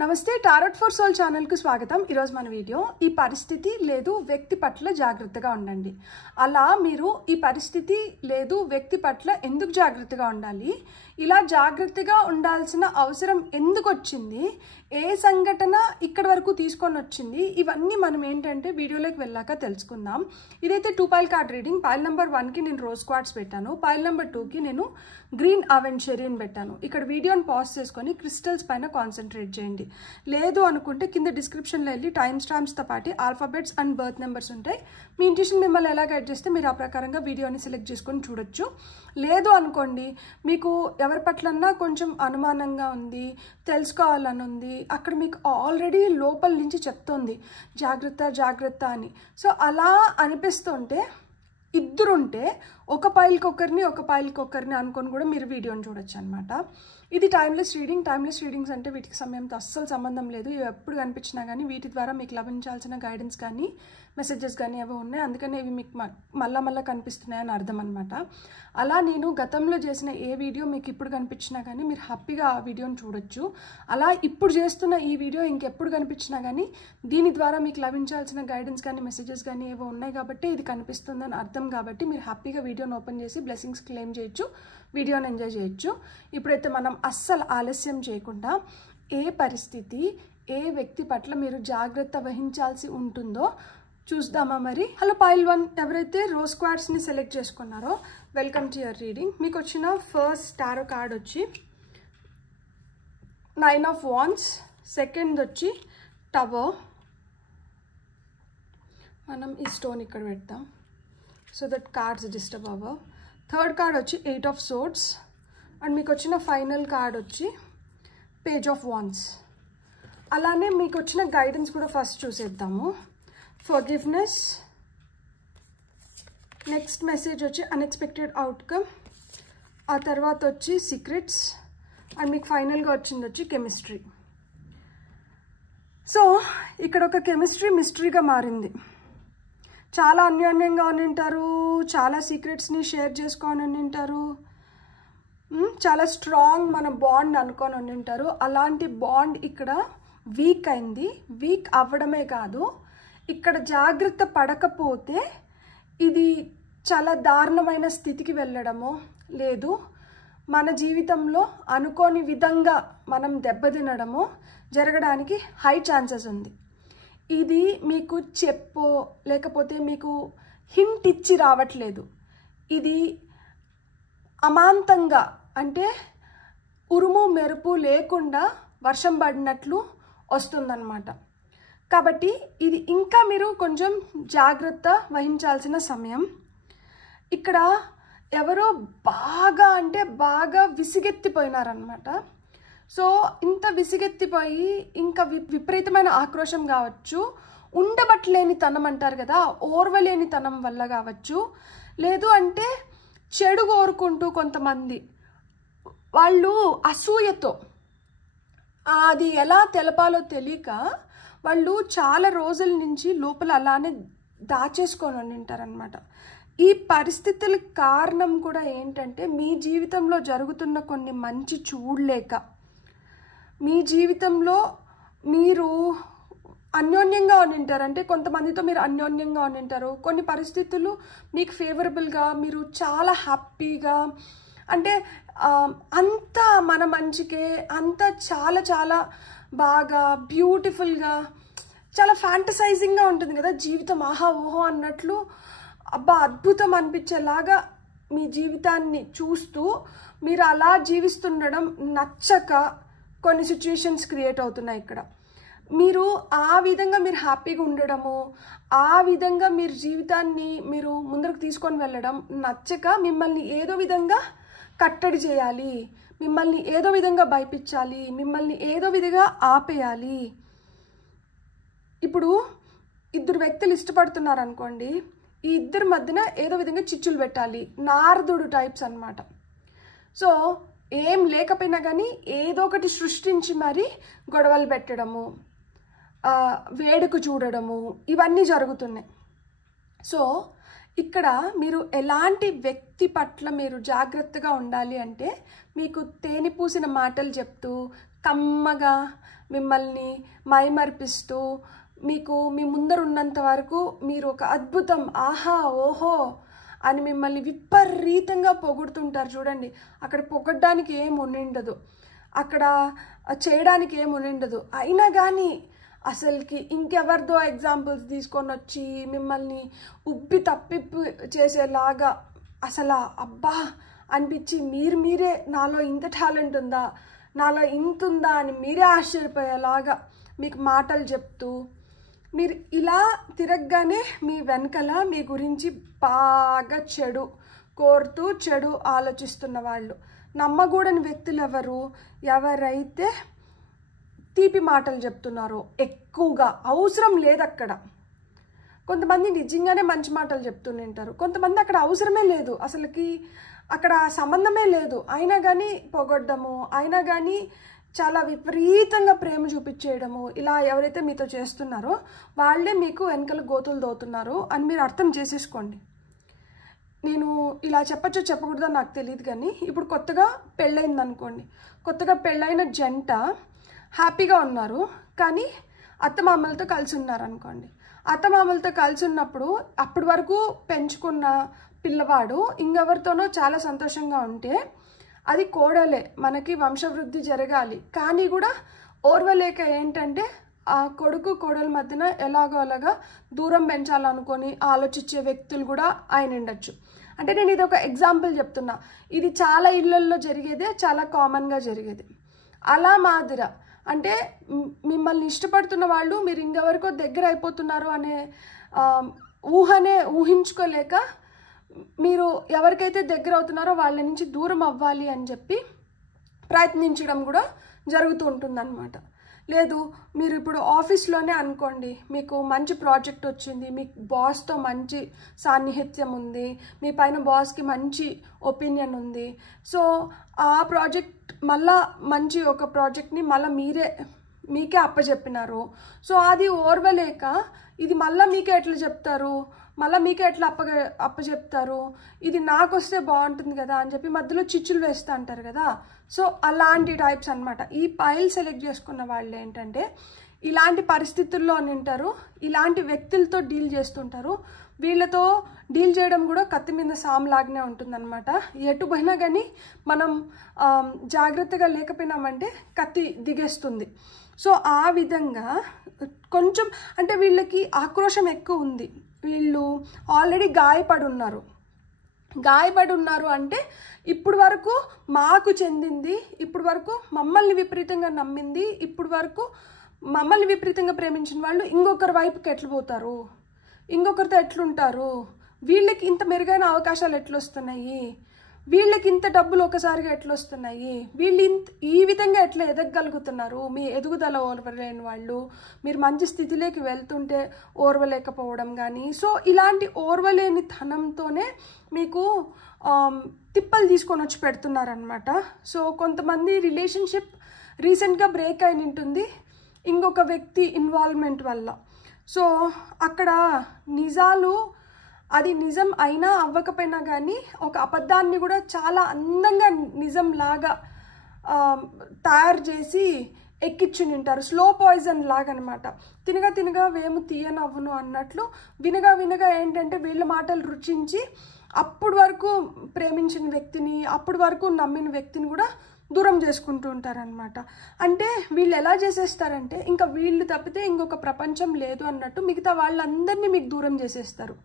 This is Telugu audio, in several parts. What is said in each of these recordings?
నమస్తే టారట్ ఫర్ సోల్ ఛానల్ కు స్వాగతం। ఈ రోజు మన వీడియో ఈ పరిస్థితి లేదు వ్యక్తి పట్ల జాగృతగా ఉండండి। అలా మీరు ఈ పరిస్థితి లేదు వ్యక్తి పట్ల ఎందుకు జాగృతగా ఉండాలి, ఇలా జాగృతగా ఉండాల్సిన అవసరం ఎందుకు వచ్చింది, ఏ సంఘటన ఇక్కడ వరకు తీసుకొని వచ్చింది, ఇవన్నీ మనం ఏంటంటే వీడియోలోకి వెళ్ళాక తెలుసుకుందాం। ఇదైతే 2 pile card reading. Pile number 1 కి నేను రోజ్ క్వార్ట్స్ పెట్టాను, పైల్ నెంబర్ 2 కి నేను గ్రీన్ అవెంచరియన్ పెట్టాను। ఇక్కడ వీడియోని పాజ్ చేసుకొని క్రిస్టల్స్ పైన కాన్సన్ట్రేట్ చేయండి। లేదు అనుకుంటే కింద డిస్క్రిప్షన్లో వెళ్ళి టైం స్టాంప్స్తో పాటు ఆల్ఫాబెట్స్ అండ్ బర్త్ నెంబర్స్ ఉంటాయి। మీ ఇంట్యూషన్ మిమ్మల్ని ఎలా గైడ్ చేస్తే మీరు ఆ ప్రకారంగా వీడియోని సెలెక్ట్ చేసుకొని చూడొచ్చు। లేదు అనుకోండి మీకు ఎవరి పట్లన్నా కొంచెం అనుమానంగా ఉంది, తెలుసుకోవాలని ఉంది, అక్కడ మీకు ఆల్రెడీ లోపల నుంచి చెప్తోంది జాగ్రత్త జాగ్రత్త అని। సో అలా అనిపిస్తుంటే ఇద్దరుంటే ఒక పైల్కి ఒకరిని అనుకొని కూడా మీరు వీడియోని చూడొచ్చు అనమాట। ఇది టైమ్లెస్ రీడింగ్। టైమ్లెస్ రీడింగ్స్ అంటే వీటికి సమయంతో అస్సలు సంబంధం లేదు। ఇవి ఎప్పుడు కనిపించినా కానీ వీటి ద్వారా మీకు లభించాల్సిన గైడెన్స్ కానీ మెసేజెస్ కానీ ఏవో ఉన్నాయి, అందుకని ఇవి మీకు మళ్ళా కనిపిస్తున్నాయని అర్థం అనమాట। అలా నేను గతంలో చేసిన ఏ వీడియో మీకు ఇప్పుడు కనిపించినా కానీ మీరు హ్యాపీగా ఆ వీడియోని చూడొచ్చు। అలా ఇప్పుడు చేస్తున్న ఈ వీడియో ఇంకెప్పుడు కనిపించినా కానీ దీని ద్వారా మీకు లభించాల్సిన గైడెన్స్ కానీ మెసేజెస్ కానీ ఏవో ఉన్నాయి కాబట్టి ఇది కనిపిస్తుందని అర్థం, కాబట్టి మీరు హ్యాపీగా వీడియోని ఓపెన్ చేసి బ్లెస్సింగ్స్ క్లెయిమ్ చేయొచ్చు, వీడియోని ఎంజాయ్ చేయొచ్చు। ఇప్పుడైతే మనం అస్సలు ఆలస్యం చేయకుండా ఏ పరిస్థితి ఏ వ్యక్తి పట్ల మీరు జాగ్రత్త వహించాల్సి ఉంటుందో చూద్దామా మరి। హలో పైల్ 1 ఎవరైతే రోజ్ క్వార్ట్స్ని సెలెక్ట్ చేసుకున్నారో వెల్కమ్ టు యువర్ రీడింగ్। మీకు వచ్చిన ఫస్ట్ టారో కార్డ్ వచ్చి 9 ఆఫ్ వాండ్స్, సెకండ్ వచ్చి టవర్। మనం ఈ స్టోన్ ఇక్కడ పెడతాం సో దట్ కార్డ్స్ డిస్టర్బ్ అవ్వవు। థర్డ్ కార్డ్ వచ్చి 8 ఆఫ్ సోర్డ్స్ అండ్ మీకు వచ్చిన ఫైనల్ కార్డ్ వచ్చి పేజ్ ఆఫ్ వాండ్స్। అలానే మీకు వచ్చిన గైడెన్స్ కూడా ఫస్ట్ చూసేద్దాము। ఫర్గివ్నెస్, నెక్స్ట్ మెసేజ్ వచ్చి అన్ఎక్స్పెక్టెడ్ అవుట్కమ్, ఆ తర్వాత వచ్చి సీక్రెట్స్ అండ్ మీకు ఫైనల్గా వచ్చింది వచ్చి కెమిస్ట్రీ। సో ఇక్కడ ఒక కెమిస్ట్రీ మిస్టరీగా మారింది। చాలా అన్యోన్యంగా ఉంటారు, చాలా సీక్రెట్స్ని షేర్ చేసుకొని ఉంటారు, చాలా స్ట్రాంగ్ మన బాండ్ అనుకొని ఉంటారు। అలాంటి బాండ్ ఇక్కడ వీక్ అయింది। వీక్ అవ్వడమే కాదు, ఇక్కడ జాగ్రత్త పడకపోతే ఇది చాలా దారుణమైన స్థితికి వెళ్ళడమో లేదు మన జీవితంలో అనుకోని విధంగా మనం దెబ్బతినడమో జరగడానికి హై ఛాన్సెస్ ఉంది। ఇది మీకు చెప్పో లేకపోతే మీకు హింట్ ఇచ్చి రావట్లేదు, ఇది అమాంతంగా అంటే ఉరుము మెరుపు లేకుండా వర్షం పడినట్లు వస్తుందన్నమాట। కాబట్టి ఇది ఇంకా మీరు కొంచెం జాగ్రత్త వహించాల్సిన సమయం। ఇక్కడ ఎవరో బాగా విసిగెత్తిపోయినారనమాట। సో ఇంత విసిగెత్తిపోయి ఇంకా విపరీతమైన ఆక్రోశం కావచ్చు, ఉండబట్టలేని తనం అంటారు కదా, ఓర్వలేని తనం వల్ల కావచ్చు, లేదు అంటే చెడు కోరుకుంటూ కొంతమంది వాళ్ళు అసూయతో అది ఎలా తెలపాలో తెలియక వాళ్ళు చాలా రోజుల నుంచి లోపల అలానే దాచేసుకొని ఉంటారనమాట। ఈ పరిస్థితుల కారణం కూడా ఏంటంటే మీ జీవితంలో జరుగుతున్న కొన్ని మంచి చూడలేక, మీ జీవితంలో మీరు అన్యోన్యంగా ఉంటారు, అంటే కొంతమందితో మీరు అన్యోన్యంగా ఉంటారు, కొన్ని పరిస్థితులు మీకు ఫేవరబుల్గా మీరు చాలా హ్యాపీగా అంటే అంతా మన మంచికే, అంతా చాలా బాగా బ్యూటిఫుల్గా చాలా ఫ్యాంటసైజింగ్గా ఉంటుంది కదా జీవితం, ఆహా ఓహో అన్నట్లు అబ్బా అద్భుతం అనిపించేలాగా మీ జీవితాన్ని చూస్తూ మీరు అలా జీవిస్తుండడం నచ్చక కొన్ని సిచ్యుయేషన్స్ క్రియేట్ అవుతున్నాయి ఇక్కడ। మీరు ఆ విధంగా మీరు హ్యాపీగా ఉండడము, ఆ విధంగా మీరు జీవితాన్ని మీరు ముందరకు తీసుకొని వెళ్ళడం నచ్చక మిమ్మల్ని ఏదో విధంగా కట్టడి చేయాలి, మిమ్మల్ని ఏదో విధంగా భయపించాలి, మిమ్మల్ని ఏదో విధంగా ఆపేయాలి। ఇప్పుడు ఇద్దరు వ్యక్తులు ఇష్టపడుతున్నారు అనుకోండి, ఈ ఇద్దరి మధ్యన ఏదో విధంగా చిచ్చులు పెట్టాలి, నారదుడు టైప్స్ అనమాట। సో ఏం లేకపోయినా కానీ ఏదో ఒకటి సృష్టించి మరి గొడవలు పెట్టడము, వేడుక చూడడము, ఇవన్నీ జరుగుతున్నాయి। సో ఇక్కడ మీరు ఎలాంటి వ్యక్తి పట్ల మీరు జాగ్రత్తగా ఉండాలి అంటే మీకు తేనె పూసిన మాటలు చెప్తూ కమ్మగా మిమ్మల్ని మైమర్పిస్తూ మీకు మీ ముందర ఉన్నంత వరకు మీరు ఒక అద్భుతం, ఆహా ఓహో అని మిమ్మల్ని విపరీతంగా పొగుడుతుంటారు చూడండి. అక్కడ పొగడ్డానికి ఏం ఉండిండదు, అక్కడ చేయడానికి ఏం ఉండిండదు. అయినా కానీ అసలుకి ఇంకెవరిదో ఎగ్జాంపుల్స్ తీసుకొని వచ్చి మిమ్మల్ని ఉబ్బి తప్పిప్పి చేసేలాగా అసలు అబ్బా అనిపించి మీరే నాలో ఇంత టాలెంట్ ఉందా, నాలో ఇంత ఉందా అని మీరే ఆశ్చర్యపోయేలాగా మీకు మాటలు చెప్తూ, మీరు ఇలా తిరగగానే మీ వెనకల మీ గురించి బాగా చెడు కోరుతూ చెడు ఆలోచిస్తున్న వాళ్ళు, నమ్మకూడని వ్యక్తులు ఎవరైతే తీపి మాటలు చెప్తున్నారో ఎక్కువగా, అవసరం లేదు అక్కడ. కొంతమంది నిజంగానే మంచి మాటలు చెప్తుంటారు, కొంతమంది అక్కడ అవసరమే లేదు, అసలుకి అక్కడ సంబంధమే లేదు, అయినా కానీ పొగడ్డము, అయినా కానీ చాలా విపరీతంగా ప్రేమ చూపించేయడము, ఇలా ఎవరైతే మీతో చేస్తున్నారో వాళ్ళే మీకు వెనకల గోతులు దోతున్నారు అని మీరు అర్థం చేసేసుకోండి. నేను ఇలా చెప్పచ్చో చెప్పకూడదో నాకు తెలియదు, కానీ ఇప్పుడు కొత్తగా పెళ్ళయింది అనుకోండి, కొత్తగా పెళ్ళైన జంట హ్యాపీగా ఉన్నారు, కానీ అత్తమామలతో కలిసి ఉన్నారు అనుకోండి. అత్తమామలతో కలిసి ఉన్నప్పుడు అప్పటి వరకు పెంచుకున్న పిల్లవాడు ఇంకెవరితోనో చాలా సంతోషంగా ఉంటే అది కోడలే, మనకి వంశవృద్ధి జరగాలి, కానీ కూడా ఓర్వలేక ఏంటంటే ఆ కొడుకు కోడల మధ్యన ఎలాగో అలాగా దూరం పెంచాలనుకొని ఆలోచించే వ్యక్తులు కూడా ఆయన ఉండొచ్చు. అంటే నేను ఇది ఒక ఎగ్జాంపుల్ చెప్తున్నా, ఇది చాలా ఇళ్లల్లో జరిగేదే, చాలా కామన్గా జరిగేది. అలా మాదిర అంటే మిమ్మల్ని ఇష్టపడుతున్న వాళ్ళు మీరు ఇంకెవరికో దగ్గర అయిపోతున్నారు అనే ఊహించుకోలేక మీరు ఎవరికైతే దగ్గర అవుతున్నారో వాళ్ళ నుంచి దూరం అవ్వాలి అని చెప్పి ప్రయత్నించడం కూడా జరుగుతూ ఉంటుందన్నమాట. లేదు మీరు ఇప్పుడు ఆఫీస్లోనే అనుకోండి, మీకు మంచి ప్రాజెక్ట్ వచ్చింది, మీ బాస్తో మంచి సాన్నిహిత్యం ఉంది, మీ పైన బాస్కి మంచి ఒపీనియన్ ఉంది, సో ఆ ప్రాజెక్ట్ మళ్ళా మంచి ఒక ప్రాజెక్ట్ని మళ్ళీ మీకే అప్పచెప్పినారు, సో అది ఓర్వలేక ఇది మళ్ళీ మీకే ఎట్లా చెప్తారు, మళ్ళీ మీకే ఎట్లా అప్పచెప్తారు, ఇది నాకు వస్తే బాగుంటుంది కదా అని చెప్పి మధ్యలో చిచ్చులు వేస్తూ అంటారు కదా. సో అలాంటి టైప్స్ అనమాట. ఈ పైల్ సెలెక్ట్ చేసుకున్న వాళ్ళు ఏంటంటే ఇలాంటి పరిస్థితుల్లో ఉంటారు, ఇలాంటి వ్యక్తులతో డీల్ చేస్తుంటారు. వీళ్ళతో డీల్ చేయడం కూడా కత్తి మీద సాంలాగానే ఉంటుందన్నమాట. ఎటు పోయినా కానీ మనం జాగ్రత్తగా లేకపోయినామంటే కత్తి దిగేస్తుంది. సో ఆ విధంగా కొంచెం అంటే వీళ్ళకి ఆక్రోశం ఎక్కువ ఉంది, వీళ్ళు ఆల్రెడీ గాయపడి ఉన్నారు అంటే ఇప్పుడు వరకు మాకు చెందింది, ఇప్పుడు వరకు మమ్మల్ని విపరీతంగా నమ్మింది, ఇప్పుడు వరకు మమ్మల్ని విపరీతంగా ప్రేమించిన వాళ్ళు ఇంకొకరి వైపుకి ఎట్లా పోతారు, ఇంకొకరితో ఎట్లుంటారు, వీళ్ళకి ఇంత మెరుగైన అవకాశాలు ఎట్లొస్తున్నాయి, వీళ్ళకి ఇంత డబ్బులు ఒకసారిగా ఎట్లొస్తున్నాయి, వీళ్ళు ఈ విధంగా ఎట్లా ఎదగగలుగుతున్నారు, మీ ఎదుగుదల ఓర్వలేని వాళ్ళు, మీరు మంచి స్థితిలోకి వెళ్తుంటే ఓర్వలేకపోవడం కానీ, సో ఇలాంటి ఓర్వలేని ధనంతోనే మీకు తిప్పలు తీసుకొని వచ్చి పెడుతున్నారనమాట. సో కొంతమంది రిలేషన్షిప్ రీసెంట్గా బ్రేక్ అయిన ఉంటుంది ఇంకొక వ్యక్తి ఇన్వాల్వ్మెంట్ వల్ల. సో అక్కడ నిజాలు అది నిజం అయినా అవ్వకపోయినా కానీ ఒక అబద్ధాన్ని కూడా చాలా అందంగా నిజంలాగా తయారు చేసి ఎక్కించుని ఉంటారు, స్లో పాయిజన్ లాగా అనమాట. తినగా వేము తీయనవ్వును అన్నట్లు వినగా ఏంటంటే వీళ్ళ మాటలు రుచించి అప్పుడు వరకు ప్రేమించిన వ్యక్తిని, అప్పుడు వరకు నమ్మిన వ్యక్తిని కూడా దూరం చేసుకుంటూ ఉంటారనమాట. అంటే వీళ్ళు ఎలా చేసేస్తారంటే ఇంకా వీళ్ళు తప్పితే ఇంకొక ప్రపంచం లేదు అన్నట్టు మిగతా వాళ్ళందరినీ మీకు దూరం చేసేస్తారు,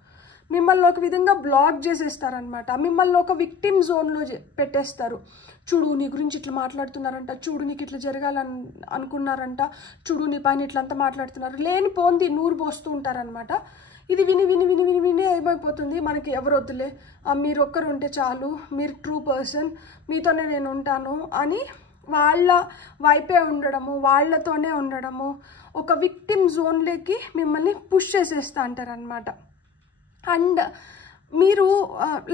మిమ్మల్ని ఒక విధంగా బ్లాక్ చేసేస్తారనమాట, మిమ్మల్ని ఒక విక్టిమ్ జోన్లో పెట్టేస్తారు. చూడు నీ గురించి ఇట్లా మాట్లాడుతున్నారంట, చూడు నీకు ఇట్లా జరగాలని అనుకున్నారంట, చూడు నీ పైన ఇట్లంతా మాట్లాడుతున్నారు, లేని పోంది నూరు పోస్తూ ఉంటారనమాట. ఇది విని ఏమైపోతుంది, మనకి ఎవరు వద్దులే, మీరు ఒక్కరు ఉంటే చాలు, మీరు ట్రూ పర్సన్, మీతోనే నేను ఉంటాను అని వాళ్ళ వైపే ఉండడము, వాళ్ళతోనే ఉండడము, ఒక విక్టిమ్ జోన్లోకి మిమ్మల్ని పుష్ చేసేస్తూ అంటారనమాట. అండ్ మీరు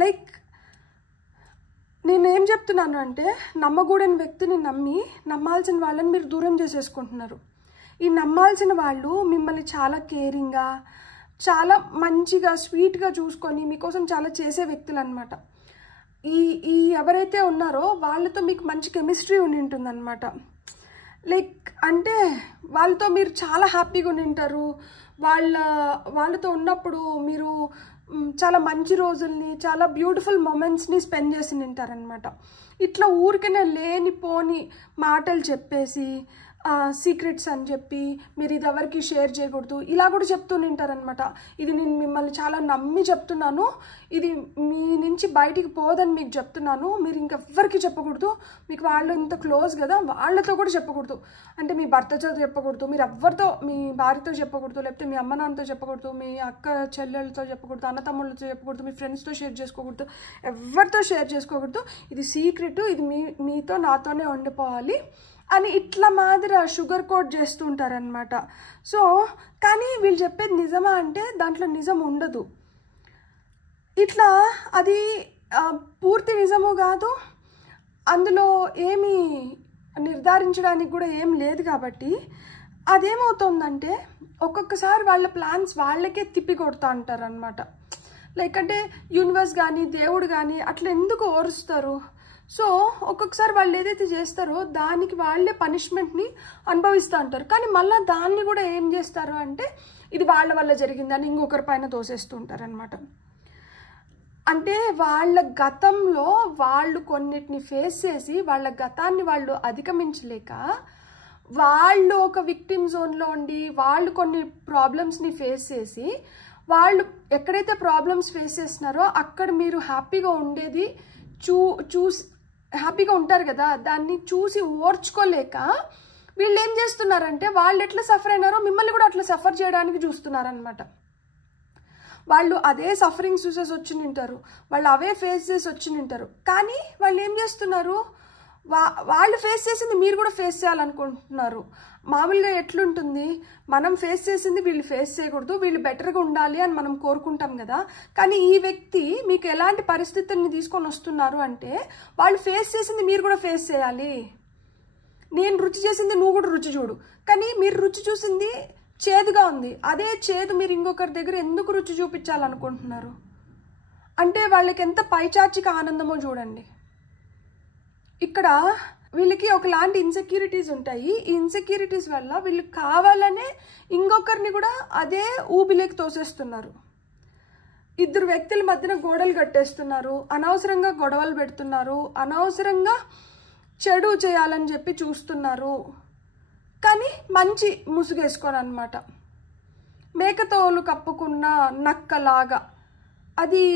లైక్ నేనేం చెప్తున్నాను అంటే నమ్మకూడని వ్యక్తిని నమ్మాల్సిన వాళ్ళని మీరు దూరం చేసేసుకుంటున్నారు. ఈ నమ్మాల్సిన వాళ్ళు మిమ్మల్ని చాలా కేరింగ్గా, చాలా మంచిగా, స్వీట్గా చూసుకొని మీకోసం చాలా చేసే వ్యక్తులు అనమాట. ఈ ఎవరైతే ఉన్నారో వాళ్ళతో మీకు మంచి కెమిస్ట్రీ ఉంటుందన్నమాట. లైక్ అంటే వాళ్ళతో మీరు చాలా హ్యాపీగా ఉండింటారు, వాళ్ళతో ఉన్నప్పుడు మీరు చాలా మంచి రోజుల్ని, చాలా బ్యూటిఫుల్ మూమెంట్స్ని స్పెండ్ చేసి ఉంటారనమాట. ఇట్లా ఊరికనే లేనిపోని మాటలు చెప్పేసి సీక్రెట్స్ అని చెప్పి మీరు ఇది ఎవరికి షేర్ చేయకూడదు ఇలా కూడా చెప్తూ ఉంటారనమాట. ఇది నేను మిమ్మల్ని చాలా నమ్మి చెప్తున్నాను, ఇది మీ నుంచి బయటికి పోదని మీకు చెప్తున్నాను, మీరు ఇంకెవ్వరికి చెప్పకూడదు, మీకు వాళ్ళు ఇంత క్లోజ్ కదా వాళ్ళతో కూడా చెప్పకూడదు, అంటే మీ భర్తతో చెప్పకూడదు, మీరు ఎవరితో మీ భార్యతో చెప్పకూడదు, లేకపోతే మీ అమ్మ నాన్నతో చెప్పకూడదు, మీ అక్క చెల్లెళ్ళతో చెప్పకూడదు, అన్న తమ్ముళ్ళతో చెప్పకూడదు, మీ ఫ్రెండ్స్తో షేర్ చేసుకోకూడదు, ఎవరితో షేర్ చేసుకోకూడదు, ఇది సీక్రెట్, ఇది మీతో నాతోనే ఉండిపోవాలి అని ఇట్లా మాదిరి షుగర్ కోట్ చేస్తుంటారనమాట. సో కానీ వీళ్ళు చెప్పేది నిజమా అంటే దాంట్లో నిజం ఉండదు. ఇట్లా అది పూర్తి నిజము కాదు, అందులో ఏమీ నిర్ధారించడానికి కూడా ఏం లేదు. కాబట్టి అదేమవుతుందంటే ఒక్కొక్కసారి వాళ్ళ ప్లాన్స్ వాళ్ళకే తిప్పి కొడుతూ అంటారనమాట. లైక్ అంటే యూనివర్స్ కానీ దేవుడు కానీ అట్లా ఎందుకు ఓరుస్తారు? సో ఒక్కొక్కసారి వాళ్ళు ఏదైతే చేస్తారో దానికి వాళ్ళే పనిష్మెంట్ని అనుభవిస్తూ ఉంటారు. కానీ మళ్ళీ దాన్ని కూడా ఏం చేస్తారు అంటే ఇది వాళ్ళ వల్ల జరిగిందని ఇంకొకరి పైన తోసేస్తూ ఉంటారనమాట. అంటే వాళ్ళ గతంలో వాళ్ళు కొన్నిటిని ఫేస్ చేసి వాళ్ళ గతాన్ని వాళ్ళు అధిగమించలేక వాళ్ళు ఒక విక్టిమ్ జోన్లో ఉండి వాళ్ళు కొన్ని ప్రాబ్లమ్స్ని ఫేస్ చేసి వాళ్ళు ఎక్కడైతే ప్రాబ్లమ్స్ ఫేస్ చేస్తున్నారో అక్కడ మీరు హ్యాపీగా ఉండేది చూసి హ్యాపీగా ఉంటారు కదా, దాన్ని చూసి ఓర్చుకోలేక వీళ్ళు ఏం చేస్తున్నారంటే వాళ్ళు ఎట్లా సఫర్ అయినారో మిమ్మల్ని కూడా అట్లా సఫర్ చేయడానికి చూస్తున్నారనమాట. వాళ్ళు అదే సఫరింగ్ చూసేసి వచ్చి నింటారు, వాళ్ళు అవే ఫేస్ చేసి వచ్చి నింటారు. కానీ వాళ్ళు ఏం చేస్తున్నారు, వాళ్ళు ఫేస్ చేసింది మీరు కూడా ఫేస్ చేయాలనుకుంటున్నారు. మామూలుగా ఎట్లుంటుంది, మనం ఫేస్ చేసింది వీళ్ళు ఫేస్ చేయకూడదు, వీళ్ళు బెటర్గా ఉండాలి అని మనం కోరుకుంటాం కదా. కానీ ఈ వ్యక్తి మీకు ఎలాంటి పరిస్థితుల్ని తీసుకొని వస్తున్నారు అంటే వాళ్ళు ఫేస్ చేసింది మీరు కూడా ఫేస్ చేయాలి, నేను రుచి చేసింది నువ్వు కూడా రుచి చూడు. కానీ మీరు రుచి చూసింది చేదుగా ఉంది, అదే చేదు మీరు ఇంకొకరి దగ్గర ఎందుకు రుచి చూపించాలనుకుంటున్నారు? అంటే వాళ్ళకి ఎంత పైచాచిక ఆనందమో చూడండి. ఇక్కడ వీళ్ళకి ఒకలాంటి ఇన్సెక్యూరిటీస్ ఉంటాయి. ఈ ఇన్సెక్యూరిటీస్ వల్ల వీళ్ళు కావాలనే ఇంకొకరిని కూడా అదే ఊబిలోకి తోసేస్తున్నారు. ఇద్దరు వ్యక్తుల మధ్యన గోడలు కట్టేస్తున్నారు, అనవసరంగా గొడవలు పెడుతున్నారు, అనవసరంగా చెడు చేయాలని చెప్పి చూస్తున్నారు. కానీ మంచి ముసుగేసుకోని అనమాట, మేకతోలు కప్పుకున్న నక్కలాగా. అది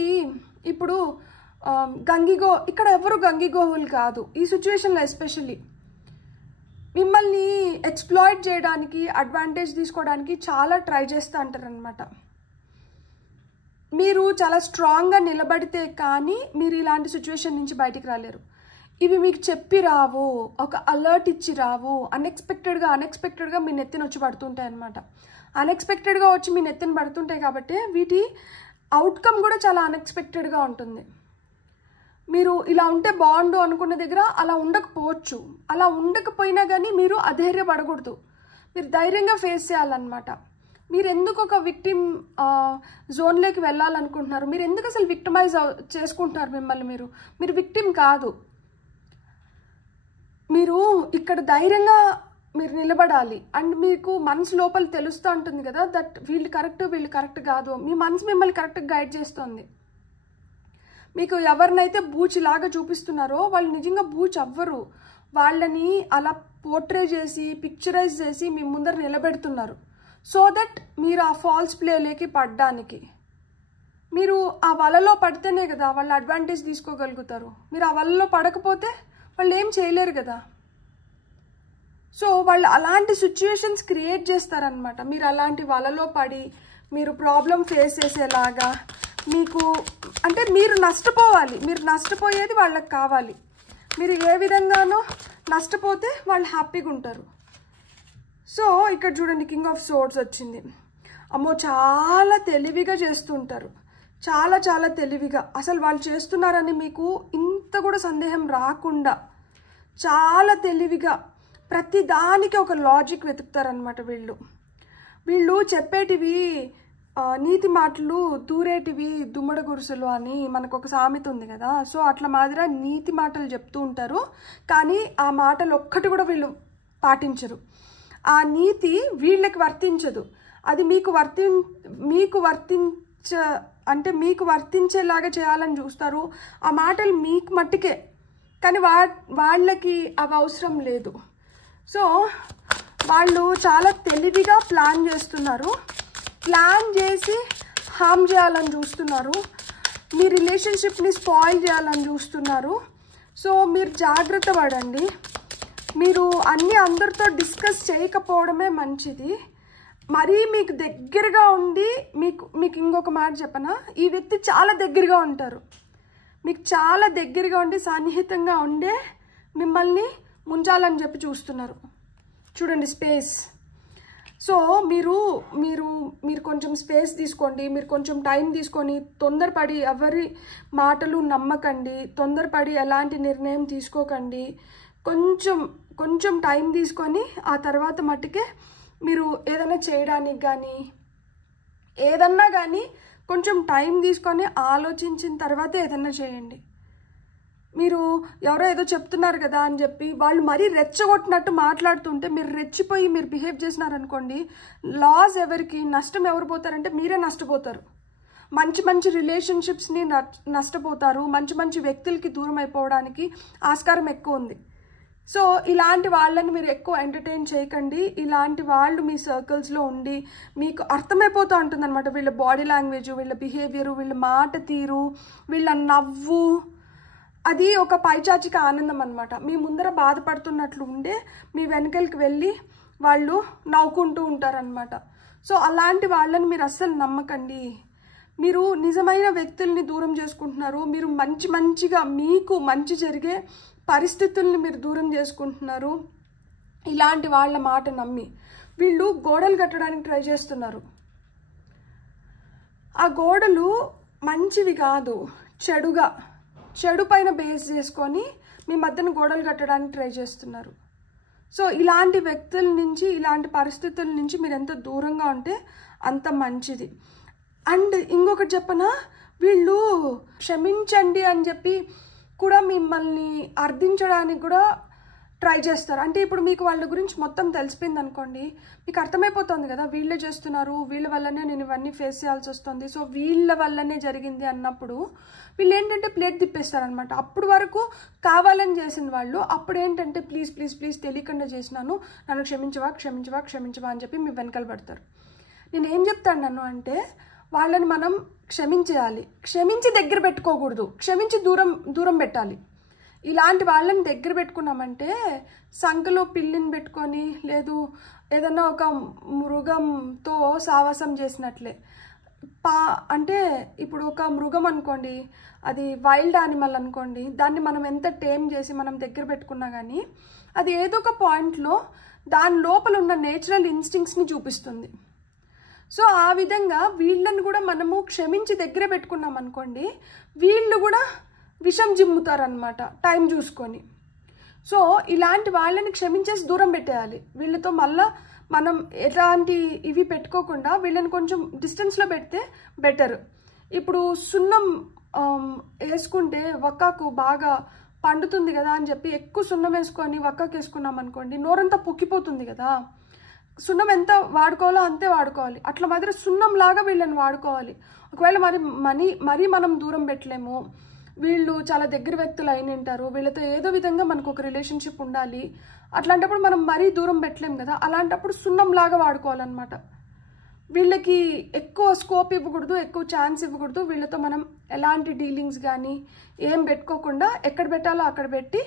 ఇప్పుడు గంగిగో ఇక్కడ ఎవరు గంగిగోవులు కాదు ఈ సిచ్యువేషన్లో. ఎస్పెషల్లీ మిమ్మల్ని ఎక్స్ప్లాయిట్ చేయడానికి, అడ్వాంటేజ్ తీసుకోవడానికి చాలా ట్రై చేస్తూ అంటారనమాట. మీరు చాలా స్ట్రాంగ్గా నిలబడితే కానీ మీరు ఇలాంటి సిచ్యువేషన్ నుంచి బయటికి రాలేరు. ఇవి మీకు చెప్పి రావు, ఒక అలర్ట్ ఇచ్చి రావు, అన్ఎక్స్పెక్టెడ్గా మీ నెత్తిన వచ్చి పడుతుంటాయి అనమాట. అన్ఎక్స్పెక్టెడ్గా వచ్చి మీ నెత్తిన పడుతుంటాయి కాబట్టి వీటి అవుట్కమ్ కూడా చాలా అన్ఎక్స్పెక్టెడ్గా ఉంటుంది. మీరు ఇలా ఉంటే బాగుండు అనుకున్న దగ్గర అలా ఉండకపోవచ్చు. అలా ఉండకపోయినా కానీ మీరు అధైర్యపడకూడదు, మీరు ధైర్యంగా ఫేస్ చేయాలన్నమాట. మీరు ఎందుకు ఒక విక్టిమ్ జోన్లోకి వెళ్ళాలనుకుంటున్నారు? మీరు ఎందుకు అసలు విక్టిమైజ్ చేసుకుంటున్నారు మిమ్మల్ని? మీరు విక్టిమ్ కాదు. మీరు ఇక్కడ ధైర్యంగా మీరు నిలబడాలి. అండ్ మీకు మనసు లోపల తెలుస్తూ ఉంటుంది కదా దట్ వీళ్ళు కరెక్ట్ కాదు. మీ మనసు మిమ్మల్ని కరెక్ట్గా గైడ్ చేస్తుంది. మీకు ఎవరినైతే బూచిలాగా చూపిస్తున్నారో వాళ్ళు నిజంగా బూచి అవ్వరు. వాళ్ళని అలా పోర్ట్రే చేసి పిక్చరైజ్ చేసి మీ ముందర నిలబెడుతున్నారు సో దట్ మీరు ఆ ఫాల్స్ ప్లేలోకి పడడానికి. మీరు ఆ వలలో పడితేనే కదా వాళ్ళు అడ్వాంటేజ్ తీసుకోగలుగుతారు. మీరు ఆ వలలో పడకపోతే వాళ్ళు ఏం చేయలేరు కదా. సో వాళ్ళు అలాంటి సిచ్యువేషన్స్ క్రియేట్ చేస్తారనమాట. మీరు అలాంటి వలలో పడి మీరు ప్రాబ్లం ఫేస్ చేసేలాగా మీకు అంటే మీరు నష్టపోవాలి. మీరు నష్టపోయేది వాళ్ళకి కావాలి. మీరు ఏ విధంగానో నష్టపోతే వాళ్ళు హ్యాపీగా ఉంటారు. సో ఇక్కడ చూడండి కింగ్ ఆఫ్ సోర్డ్స్ వచ్చింది. అమ్మో చాలా తెలివిగా చేస్తుంటారు, చాలా తెలివిగా. అసలు వాళ్ళు చేస్తున్నారని మీకు ఇంత కూడా సందేహం రాకుండా చాలా తెలివిగా ప్రతి దానికి ఒక లాజిక్ వెతుకుతారనమాట. వీళ్ళు చెప్పేటివి నీతి మాటలు దూరేటివి దుమ్మడ గురుసులు అని మనకు ఒక సామెత ఉంది కదా. సో అట్లా మాదిరి నీతి మాటలు చెప్తూ ఉంటారు. కానీ ఆ మాటలు ఒక్కటి కూడా వీళ్ళు పాటించరు. ఆ నీతి వీళ్ళకి వర్తించదు. అది మీకు వర్తించేలాగా చేయాలని చూస్తారు. ఆ మాటలు మీకు మట్టుకే, కానీ వాళ్ళకి అవి అవసరం లేదు. సో వాళ్ళు చాలా తెలివిగా ప్లాన్ చేస్తున్నారు. ప్లాన్ చేసి హామ్ చేయాలని చూస్తున్నారు. మీ రిలేషన్షిప్ని స్పాయిల్ చేయాలని చూస్తున్నారు. సో మీరు జాగ్రత్త పడండి. మీరు అన్నీ అందరితో డిస్కస్ చేయకపోవడమే మంచిది. మరీ మీకు దగ్గరగా ఉండి మీకు ఇంకొక మాట చెప్పనా, ఈ వ్యక్తి చాలా దగ్గరగా ఉంటారు. మీకు చాలా దగ్గరగా ఉండి సన్నిహితంగా ఉండే మిమ్మల్ని ముంచాలని చెప్పి చూస్తున్నారు. చూడండి స్పేస్. సో మీరు మీరు మీరు కొంచెం స్పేస్ తీసుకోండి. మీరు కొంచెం టైం తీసుకొని తొందరపడి ఎవరి మాటలు నమ్మకండి. తొందరపడి ఎలాంటి నిర్ణయం తీసుకోకండి. కొంచెం టైం తీసుకొని ఆ తర్వాత మట్టుకే మీరు ఏదైనా చేయడానికి కానీ ఏదన్నా కానీ కొంచెం టైం తీసుకొని ఆలోచించిన తర్వాత ఏదన్నా చేయండి. మీరు ఎవరో ఏదో చెప్తున్నారు కదా అని చెప్పి వాళ్ళు మరీ రెచ్చగొట్టినట్టు మాట్లాడుతుంటే మీరు రెచ్చిపోయి మీరు బిహేవ్ చేసినారనుకోండి, లాస్ ఎవరికి, నష్టం ఎవరు పోతారంటే మీరే నష్టపోతారు. మంచి రిలేషన్షిప్స్ని నష్టపోతారు. మంచి వ్యక్తులకి దూరం అయిపోవడానికి ఆస్కారం ఎక్కువ ఉంది. సో ఇలాంటి వాళ్ళని మీరు ఎక్కువ ఎంటర్టైన్ చేయకండి. ఇలాంటి వాళ్ళు మీ సర్కిల్స్లో ఉండి మీకు అర్థమైపోతూ ఉంటుంది అనమాట. వీళ్ళ బాడీ లాంగ్వేజ్, వీళ్ళ బిహేవియరు, వీళ్ళ మాట తీరు, వీళ్ళ నవ్వు, అది ఒక పైచాచిక ఆనందం అనమాట. మీ ముందర బాధపడుతున్నట్లు ఉండే మీ వెనకలికి వెళ్ళి వాళ్ళు నవ్వుకుంటూ ఉంటారనమాట. సో అలాంటి వాళ్ళని మీరు అస్సలు నమ్మకండి. మీరు నిజమైన వ్యక్తుల్ని దూరం చేసుకుంటున్నారు. మీరు మంచిగా మీకు మంచి జరిగే పరిస్థితుల్ని మీరు దూరం చేసుకుంటున్నారు ఇలాంటి వాళ్ళ మాట నమ్మి. వీళ్ళు గోడలు కట్టడానికి ట్రై చేస్తున్నారు. ఆ గోడలు మంచివి కాదు, చెడు పైన బేస్ చేసుకొని మీ మధ్యన గోడలు కట్టడానికి ట్రై చేస్తున్నారు. సో ఇలాంటి వ్యక్తుల నుంచి, ఇలాంటి పరిస్థితుల నుంచి మీరు ఎంత దూరంగా ఉంటే అంత మంచిది. అండ్ ఇంకొకటి చెప్పనా, వీళ్ళు క్షమించండి అని చెప్పి కూడా మిమ్మల్ని అర్థించడానికి కూడా ట్రై చేస్తారు. అంటే ఇప్పుడు మీకు వాళ్ళ గురించి మొత్తం తెలిసిపోయింది అనుకోండి, మీకు అర్థమైపోతుంది కదా వీళ్ళే చేస్తున్నారు, వీళ్ళ వల్లనే నేను ఇవన్నీ ఫేస్ చేయాల్సి వస్తుంది, సో వీళ్ళ వల్లనే జరిగింది అన్నప్పుడు వీళ్ళు ఏంటంటే ప్లేట్ తిప్పేస్తారనమాట. అప్పుడు వరకు కావాలని చేసిన వాళ్ళు అప్పుడు ఏంటంటే ప్లీజ్ తెలియకుండా చేసినాను, నన్ను క్షమించవా అని చెప్పి మీ వెనకాల పడతారు. నేను ఏం చెప్తాను అంటే వాళ్ళని మనం క్షమించేయాలి, క్షమించి దగ్గర పెట్టుకోకూడదు, క్షమించి దూరం పెట్టాలి. ఇలాంటి వాళ్ళని దగ్గర పెట్టుకున్నామంటే సంకలో పిల్లిని పెట్టుకొని లేదు ఏదన్నా ఒక మృగంతో సావాసం చేసినట్లే. అంటే ఇప్పుడు ఒక మృగం అనుకోండి, అది వైల్డ్ యానిమల్ అనుకోండి, దాన్ని మనం ఎంత టేమ్ చేసి మనం దగ్గర పెట్టుకున్నా కానీ అది ఏదో ఒక పాయింట్లో దాని లోపల ఉన్న నేచురల్ ఇన్స్టింక్ట్స్ని చూపిస్తుంది. సో ఆ విధంగా వీళ్ళని కూడా మనము క్షమించి దగ్గర పెట్టుకున్నాం అనుకోండి, వీళ్ళు కూడా విషం జిమ్ముతారనమాట టైం చూసుకొని. సో ఇలాంటి వాళ్ళని క్షమించేసి దూరం పెట్టేయాలి. వీళ్ళతో మళ్ళీ మనం ఎలాంటి ఇవి పెట్టుకోకుండా వీళ్ళని కొంచెం డిస్టెన్స్లో పెడితే బెటర్. ఇప్పుడు సున్నం వేసుకుంటే వక్కాకు బాగా పండుతుంది కదా అని చెప్పి ఎక్కువ సున్నం వేసుకొని వక్కాకు వేసుకున్నాం అనుకోండి, నోరంతా పొక్కిపోతుంది కదా. సున్నం ఎంత వాడుకోవాలో అంతే వాడుకోవాలి. అట్లా మాదిరి సున్నం లాగా వీళ్ళని వాడుకోవాలి. ఒకవేళ మరీ మనం దూరం పెట్టలేము, వీళ్ళు చాలా దగ్గర వ్యక్తులు అయిన ఉంటారు, వీళ్ళతో ఏదో విధంగా మనకు ఒక రిలేషన్షిప్ ఉండాలి, అట్లాంటప్పుడు మనం మరీ దూరం పెట్టలేము కదా. అలాంటప్పుడు సున్నం లాగా వాడుకోవాలన్నమాట. వీళ్ళకి ఎక్కువ స్కోప్ ఇవ్వకూడదు, ఎక్కువ ఛాన్స్ ఇవ్వకూడదు. వీళ్ళతో మనం ఎలాంటి డీలింగ్స్ కానీ ఏం పెట్టుకోకుండా ఎక్కడ పెట్టాలో అక్కడ పెట్టి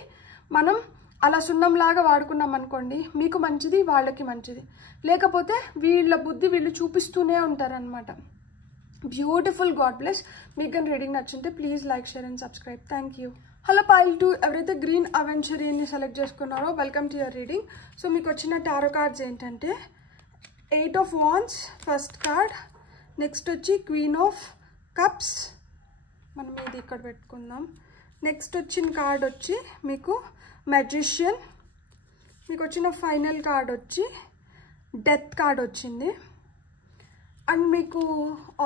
మనం అలా సున్నంలాగా వాడుకున్నాం అనుకోండి, మీకు మంచిది, వాళ్ళకి మంచిది. లేకపోతే వీళ్ళ బుద్ధి వీళ్ళు చూపిస్తూనే ఉంటారనమాట. బ్యూటిఫుల్. God bless. మీకు కానీ రీడింగ్ నచ్చింటే please like, share and subscribe. Thank you. Hello pile 2, ఎవరైతే గ్రీన్ అవెంచరీని సెలెక్ట్ చేసుకున్నారో welcome to your reading. So మీకు వచ్చిన టారో కార్డ్స్ ఏంటంటే 8 of Wands first card, next వచ్చి క్వీన్ ఆఫ్ కప్స్, మనం ఇది ఇక్కడ పెట్టుకుందాం. నెక్స్ట్ వచ్చిన కార్డ్ వచ్చి మీకు మెజిషియన్. మీకు వచ్చిన ఫైనల్ కార్డ్ వచ్చి డెత్ కార్డ్ వచ్చింది. అండ్ మీకు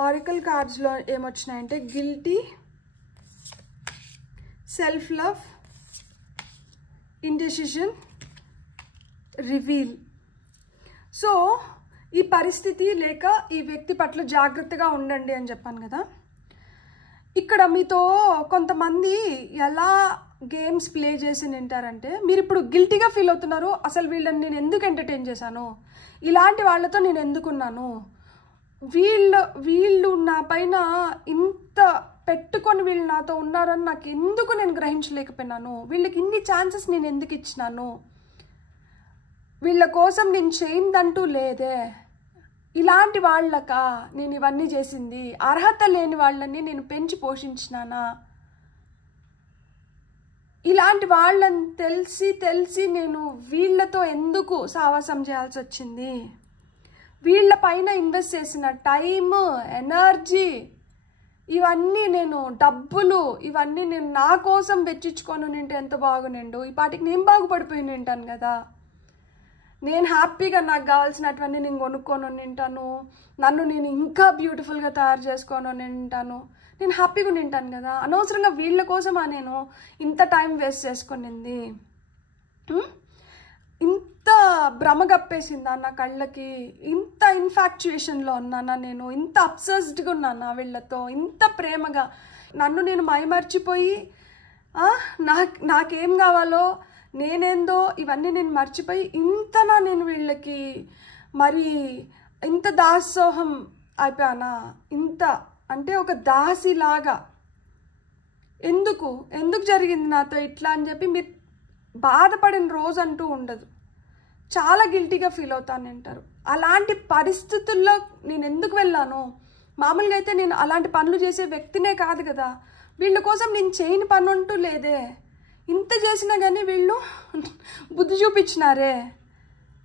ఆరికల్ కార్డ్స్లో ఏమొచ్చినాయంటే guilty, self love, indecision, reveal. So ఈ పరిస్థితి లేక ఈ వ్యక్తి పట్ల జాగ్రత్తగా ఉండండి అని చెప్పాను కదా. ఇక్కడ మీతో కొంతమంది ఎలా గేమ్స్ ప్లే చేసి నింటారంటే, మీరు ఇప్పుడు గిల్టీగా ఫీల్ అవుతున్నారు, అసలు వీళ్ళని నేను ఎందుకు ఎంటర్టైన్ చేశాను, ఇలాంటి వాళ్ళతో నేను ఎందుకున్నాను, వీళ్ళు నా పైన ఇంత పెట్టుకొని వీళ్ళు నాతో ఉన్నారని నాకు ఎందుకు నేను గ్రహించలేకపోయినాను, వీళ్ళకి ఇన్ని ఛాన్సెస్ నేను ఎందుకు ఇచ్చినాను, వీళ్ళ కోసం నేను చేయిందంటూ లేదే, ఇలాంటి వాళ్ళకా నేను ఇవన్నీ చేసింది, అర్హత లేని వాళ్ళని నేను పెంచి పోషించినానా, ఇలాంటి వాళ్ళని తెలిసి నేను వీళ్ళతో ఎందుకు సావాసం చేయాల్సి వచ్చింది, వీళ్ళ పైన ఇన్వెస్ట్ చేసిన టైం, ఎనర్జీ, ఇవన్నీ నేను డబ్బులు, ఇవన్నీ నేను నా కోసం వెచ్చించుకొని నింటే ఎంత బాగునిండు, ఈ పాటికి నేను బాగుపడిపోయి నింటాను కదా, నేను హ్యాపీగా నాకు కావాల్సినటువంటి నేను కొనుక్కొని నింటాను, నన్ను నేను ఇంకా బ్యూటిఫుల్గా తయారు చేసుకొని నింటాను, నేను హ్యాపీగా నింటాను కదా, అనవసరంగా వీళ్ళ కోసమా నేను ఇంత టైం వేస్ట్ చేసుకునింది, ఇంత భ్రమ కప్పేసిందా నా కళ్ళకి, ఇంత ఇన్ఫాక్చుయేషన్లో ఉన్నానా నేను, ఇంత అబ్సెస్డ్గా ఉన్నానా వీళ్ళతో, ఇంత ప్రేమగా నన్ను నేను మైమర్చిపోయి నాకేం కావాలో నేనేందో ఇవన్నీ నేను మర్చిపోయి ఇంతనా నేను వీళ్ళకి మరి ఇంత దాసోహం అయిపోయానా, ఇంత అంటే ఒక దాసిలాగా, ఎందుకు జరిగింది నాతో ఇట్లా అని చెప్పి మీరు బాధపడిన రోజు అంటూ ఉండదు, చాలా గిల్టీగా ఫీల్ అవుతానంటారు. అలాంటి పరిస్థితుల్లో నేను ఎందుకు వెళ్ళాను, మామూలుగా అయితే నేను అలాంటి పనులు చేసే వ్యక్తినే కాదు కదా, వీళ్ళ కోసం నేను చేయని పని అంటూ లేదే, ఇంత చేసినా కానీ వీళ్ళు బుద్ధి చూపించినారే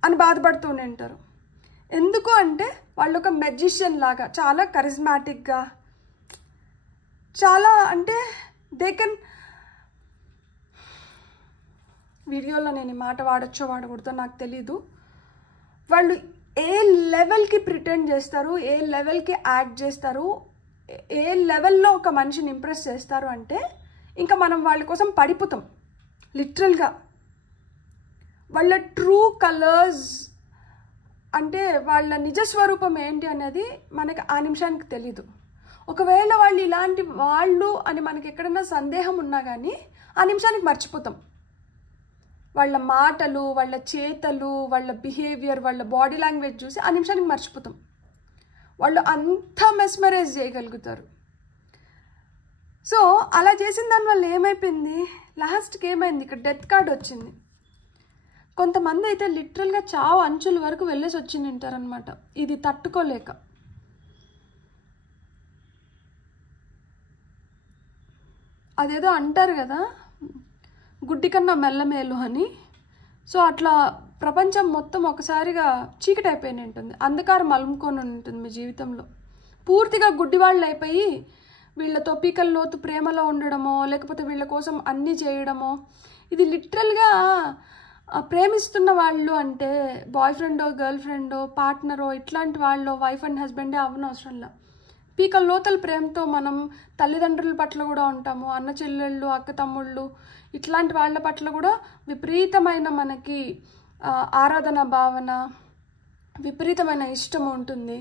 అని బాధపడుతూనే ఉంటారు. ఎందుకు అంటే వాళ్ళు ఒక మెజిషియన్ లాగా, చాలా కరిజ్మాటిక్గా, చాలా అంటే దే కెన్, వీడియోలో నేను ఈ మాట వాడచ్చో వాడకూడదో నాకు తెలీదు, వాళ్ళు ఏ లెవెల్కి ప్రిటెండ్ చేస్తారు, ఏ లెవెల్కి యాక్ట్ చేస్తారు, ఏ లెవెల్లో ఒక మనిషిని ఇంప్రెస్ చేస్తారు అంటే ఇంకా మనం వాళ్ళ కోసం పడిపోతాం లిటరల్గా. వాళ్ళ ట్రూ కలర్స్ అంటే వాళ్ళ నిజస్వరూపం ఏంటి అనేది మనకి ఆ నిమిషానికి తెలీదు. ఒకవేళ వాళ్ళు ఇలాంటి వాళ్ళు అని మనకి ఎక్కడైనా సందేహం ఉన్నా కానీ ఆ నిమిషానికి మర్చిపోతాం. వాళ్ళ మాటలు, వాళ్ళ చేతలు, వాళ్ళ బిహేవియర్, వాళ్ళ బాడీ లాంగ్వేజ్ చూసి ఆ నిమిషానికి మర్చిపోతాం. వాళ్ళు అంతా మెస్మరైజ్ చేయగలుగుతారు. సో అలా చేసిన దానివల్ల ఏమైపోయింది, లాస్ట్కి ఏమైంది, ఇక్కడ డెత్ కార్డ్ వచ్చింది. కొంతమంది అయితే లిటరల్గా చావు అంచుల వరకు వెళ్ళేసి వచ్చి ఉంటారనమాట, ఇది తట్టుకోలేక. అదేదో అంటారు కదా, గుడ్డి కన్నా మెల్లమేలు అని. సో అట్లా ప్రపంచం మొత్తం ఒకసారిగా చీకటి అయిపోయి ఉంటుంది, అంధకారం అలుముకొని ఉంటుంది మీ జీవితంలో. పూర్తిగా గుడ్డివాళ్ళు అయిపోయి వీళ్ళతో పీకల లోతు ప్రేమలో ఉండడమో, లేకపోతే వీళ్ళ కోసం అన్నీ చేయడమో. ఇది లిటరల్గా ప్రేమిస్తున్న వాళ్ళు అంటే బాయ్ ఫ్రెండో, గర్ల్ ఫ్రెండో, పార్ట్నరో, ఇట్లాంటి వాళ్ళు వైఫ్ అండ్ హస్బెండే అవ్వనవసరంలా. పీకల లోతల ప్రేమతో మనం తల్లిదండ్రుల పట్ల కూడా ఉంటాము, అన్న చెల్లెళ్ళు, అక్క తమ్ముళ్ళు, ఇట్లాంటి వాళ్ళ పట్ల కూడా విపరీతమైన మనకి ఆరాధన భావన, విపరీతమైన ఇష్టం ఉంటుంది.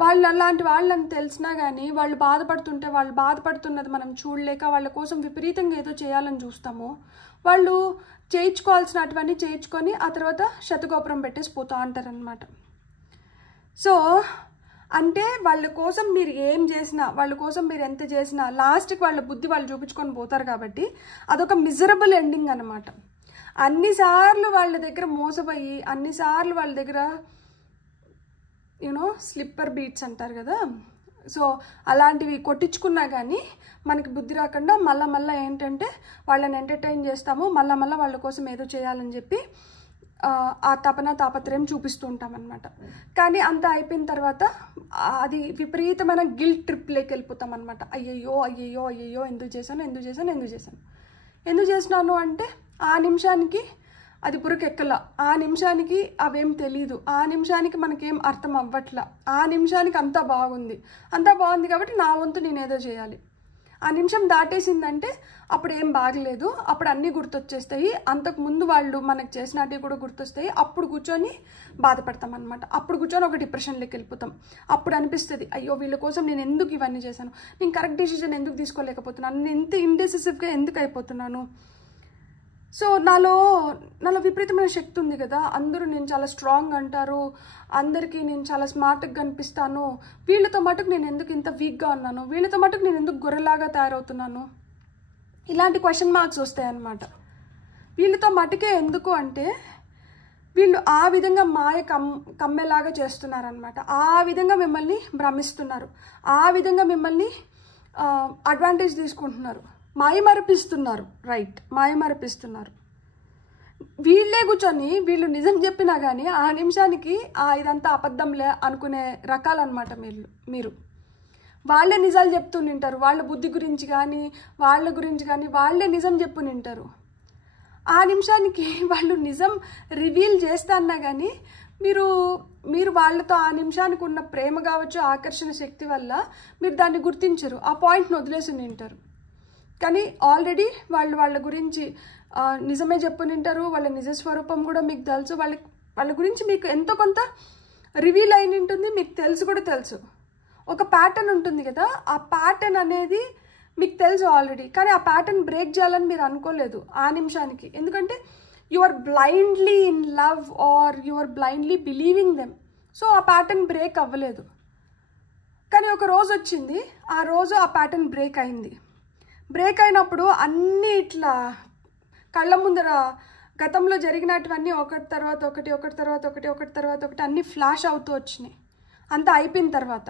వాళ్ళు అలాంటి వాళ్ళని తెలిసినా కానీ వాళ్ళు బాధపడుతుంటే, వాళ్ళు బాధపడుతున్నది మనం చూడలేక వాళ్ళ కోసం విపరీతంగా ఏదో చేయాలని చూస్తాము. వాళ్ళు చేయించుకోవాల్సినటువన్నీ చేయించుకొని ఆ తర్వాత శతగోపురం పెట్టేసి పోతూ అంటారనమాట. సో అంటే వాళ్ళ కోసం మీరు ఏం చేసినా, వాళ్ళ కోసం మీరు ఎంత చేసినా లాస్ట్కి వాళ్ళ బుద్ధి వాళ్ళు చూపించుకొని పోతారు. కాబట్టి అదొక మిజరబుల్ ఎండింగ్ అనమాట. అన్నిసార్లు వాళ్ళ దగ్గర మోసపోయి, అన్నిసార్లు వాళ్ళ దగ్గర స్లిప్పర్ బీట్స్ అంటారు కదా, సో అలాంటివి కొట్టించుకున్నా కానీ మనకి బుద్ధి రాకుండా మళ్ళా ఏంటంటే వాళ్ళని ఎంటర్టైన్ చేస్తాము, మళ్ళా వాళ్ళ కోసం ఏదో చేయాలని చెప్పి ఆ తాపత్రయం చూపిస్తూ ఉంటామన్నమాట. కానీ అంతా అయిపోయిన తర్వాత అది విపరీతమైన గిల్ట్ ట్రిప్లోకి వెళ్ళిపోతాం అనమాట. అయ్యయ్యో ఎందుకు చేసినాను అంటే ఆ నిమిషానికి అది పురకెక్కల, ఆ నిమిషానికి అవేం తెలీదు, ఆ నిమిషానికి మనకేం అర్థం అవ్వట్లా, ఆ నిమిషానికి అంతా బాగుంది కాబట్టి నా వంతు నేనేదో చేయాలి. ఆ నిమిషం దాటేసిందంటే అప్పుడు ఏం బాగలేదు, అప్పుడు అన్నీ గుర్తొచ్చేస్తాయి, అంతకుముందు వాళ్ళు మనకు చేసినవి కూడా గుర్తొస్తాయి. అప్పుడు కూర్చొని బాధపడతాం అనమాట. అప్పుడు కూర్చొని ఒక డిప్రెషన్లోకి వెళ్ళిపోతాం. అప్పుడు అనిపిస్తుంది, అయ్యో వీళ్ళ కోసం నేను ఎందుకు ఇవన్నీ చేశాను, నేను కరెక్ట్ డెసిషన్ ఎందుకు తీసుకోలేకపోతున్నాను, నేను ఇంత ఇండెసిసివ్గా ఎందుకు అయిపోతున్నాను. సో నాలో విపరీతమైన శక్తి ఉంది కదా, అందరూ నేను చాలా స్ట్రాంగ్ అంటారు, అందరికీ నేను చాలా స్మార్ట్గా కనిపిస్తాను, వీళ్ళతో మటుకు నేను ఎందుకు ఇంత వీక్గా ఉన్నాను, వీళ్ళతో మటుకు నేను ఎందుకు గొర్రెలాగా తయారవుతున్నాను, ఇలాంటి క్వశ్చన్ మార్క్స్ వస్తాయన్నమాట. వీళ్ళతో మటుకే ఎందుకు అంటే వీళ్ళు ఆ విధంగా మాయ కమ్మేలాగా చేస్తున్నారనమాట. ఆ విధంగా మిమ్మల్ని భ్రమిస్తున్నారు, ఆ విధంగా మిమ్మల్ని అడ్వాంటేజ్ తీసుకుంటున్నారు, మాయమరిపిస్తున్నారు. రైట్, మాయమరిపిస్తున్నారు. వీళ్ళే కూర్చొని వీళ్ళు నిజం చెప్పినా కానీ ఆ నిమిషానికి ఇదంతా అబద్ధంలే అనుకునే రకాలన్నమాట మీరు. వాళ్ళే నిజాలు చెప్తూ నింటారు, వాళ్ళ బుద్ధి గురించి కానీ వాళ్ళ గురించి కానీ వాళ్ళే నిజం చెప్పు నింటారు. ఆ నిమిషానికి వాళ్ళు నిజం రివీల్ చేస్తాన్నా కానీ మీరు వాళ్ళతో ఆ నిమిషానికి ఉన్న ప్రేమ కావచ్చు, ఆకర్షణ శక్తి వల్ల మీరు దాన్ని గుర్తించరు, ఆ పాయింట్ని వదిలేసి నింటారు. కానీ ఆల్రెడీ వాళ్ళ గురించి నిజమే చెప్పు నింటారు, వాళ్ళ నిజస్వరూపం కూడా మీకు తెలుసు, వాళ్ళ గురించి మీకు ఎంతో కొంత రివీల్ అయిన ఉంటుంది, మీకు తెలుసు కూడా తెలుసు. ఒక ప్యాటర్న్ ఉంటుంది కదా, ఆ ప్యాటర్న్ అనేది మీకు తెలుసు ఆల్రెడీ, కానీ ఆ ప్యాటర్న్ బ్రేక్ చేయాలని మీరు అనుకోలేదు ఆ నిమిషానికి. ఎందుకంటే you are blindly in love or you are blindly believing them. So ఆ ప్యాటర్న్ బ్రేక్ అవ్వలేదు. కానీ ఒక రోజు వచ్చింది, ఆ రోజు ఆ ప్యాటర్న్ బ్రేక్ అయింది. బ్రేక్ అయినప్పుడు అన్నీ ఇట్లా కళ్ళ ముందర గతంలో జరిగినటువన్నీ ఒకటి తర్వాత ఒకటి అన్నీ ఫ్లాష్ అవుతూ వచ్చినాయి. అంతా అయిపోయిన తర్వాత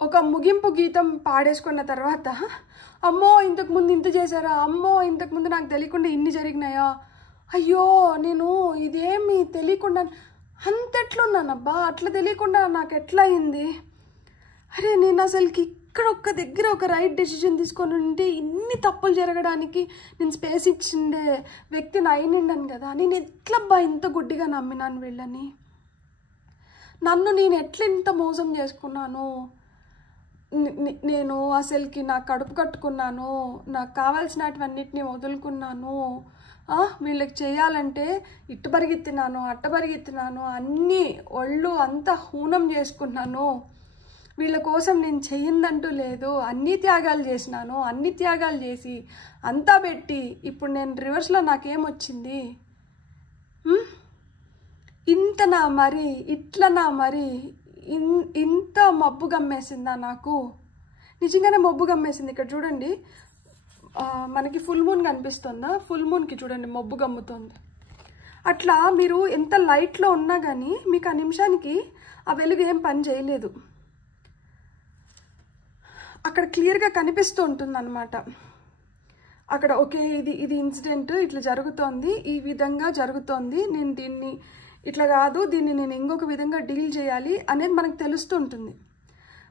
ఒక ముగింపు గీతం పాడేసుకున్న తర్వాత, అమ్మో ఇంతకుముందు ఇంత చేశారా, అమ్మో ఇంతకుముందు నాకు తెలియకుండా ఇన్ని జరిగినాయా, అయ్యో నేను ఇదేమి తెలియకుండా అంతెట్లున్నానబ్బా, అట్లా తెలియకుండా నాకు ఎట్లా అయింది, అరే నేను అసలుకి ఇక్కడ ఒక్క దగ్గర ఒక రైట్ డెసిషన్ తీసుకొని ఉంటే ఇన్ని తప్పులు జరగడానికి నేను స్పేస్ ఇచ్చిండే వ్యక్తిని అయినిండాను కదా, నేను ఎట్లబ్బా ఇంత గుడ్డిగా నమ్మినాను వీళ్ళని, నన్ను నేను ఎట్లా ఇంత మోసం చేసుకున్నాను, నేను అసలుకి నా కడుపు కట్టుకున్నాను, నాకు కావాల్సినటువన్నిటిని వదులుకున్నాను, వీళ్ళకి చేయాలంటే ఇట్టు పరిగెత్తినాను అట్ట పరిగెత్తినాను, అన్నీ ఒళ్ళు అంతా హూనం చేసుకున్నాను, వీళ్ళ కోసం నేను చెయ్యిందంటూ లేదు, అన్ని త్యాగాలు చేసినాను, అన్ని త్యాగాలు చేసి అంతా పెట్టి ఇప్పుడు నేను రివర్స్లో నాకేమొచ్చింది, ఇంతనా మరి ఇట్లనా మరి ఇంత మబ్బు గమ్మేసిందా నాకు, నిజంగానే మబ్బు గమ్మేసింది. ఇక్కడ చూడండి మనకి ఫుల్ మూన్ కనిపిస్తుందా, ఫుల్ మూన్కి చూడండి మబ్బు గమ్ముతుంది. అట్లా మీరు ఎంత లైట్లో ఉన్నా కానీ మీకు ఆ నిమిషానికి ఆ వెలుగు ఏం పని చేయలేదు, అక్కడ క్లియర్గా కనిపిస్తూ ఉంటుంది అన్నమాట. అక్కడ ఓకే ఇది ఇన్సిడెంట్ ఇట్లా జరుగుతోంది, ఈ విధంగా జరుగుతోంది, నేను దీన్ని ఇట్లా కాదు, దీన్ని నేను ఇంకొక విధంగా డీల్ చేయాలి అనేది మనకు తెలుస్తూ ఉంటుంది.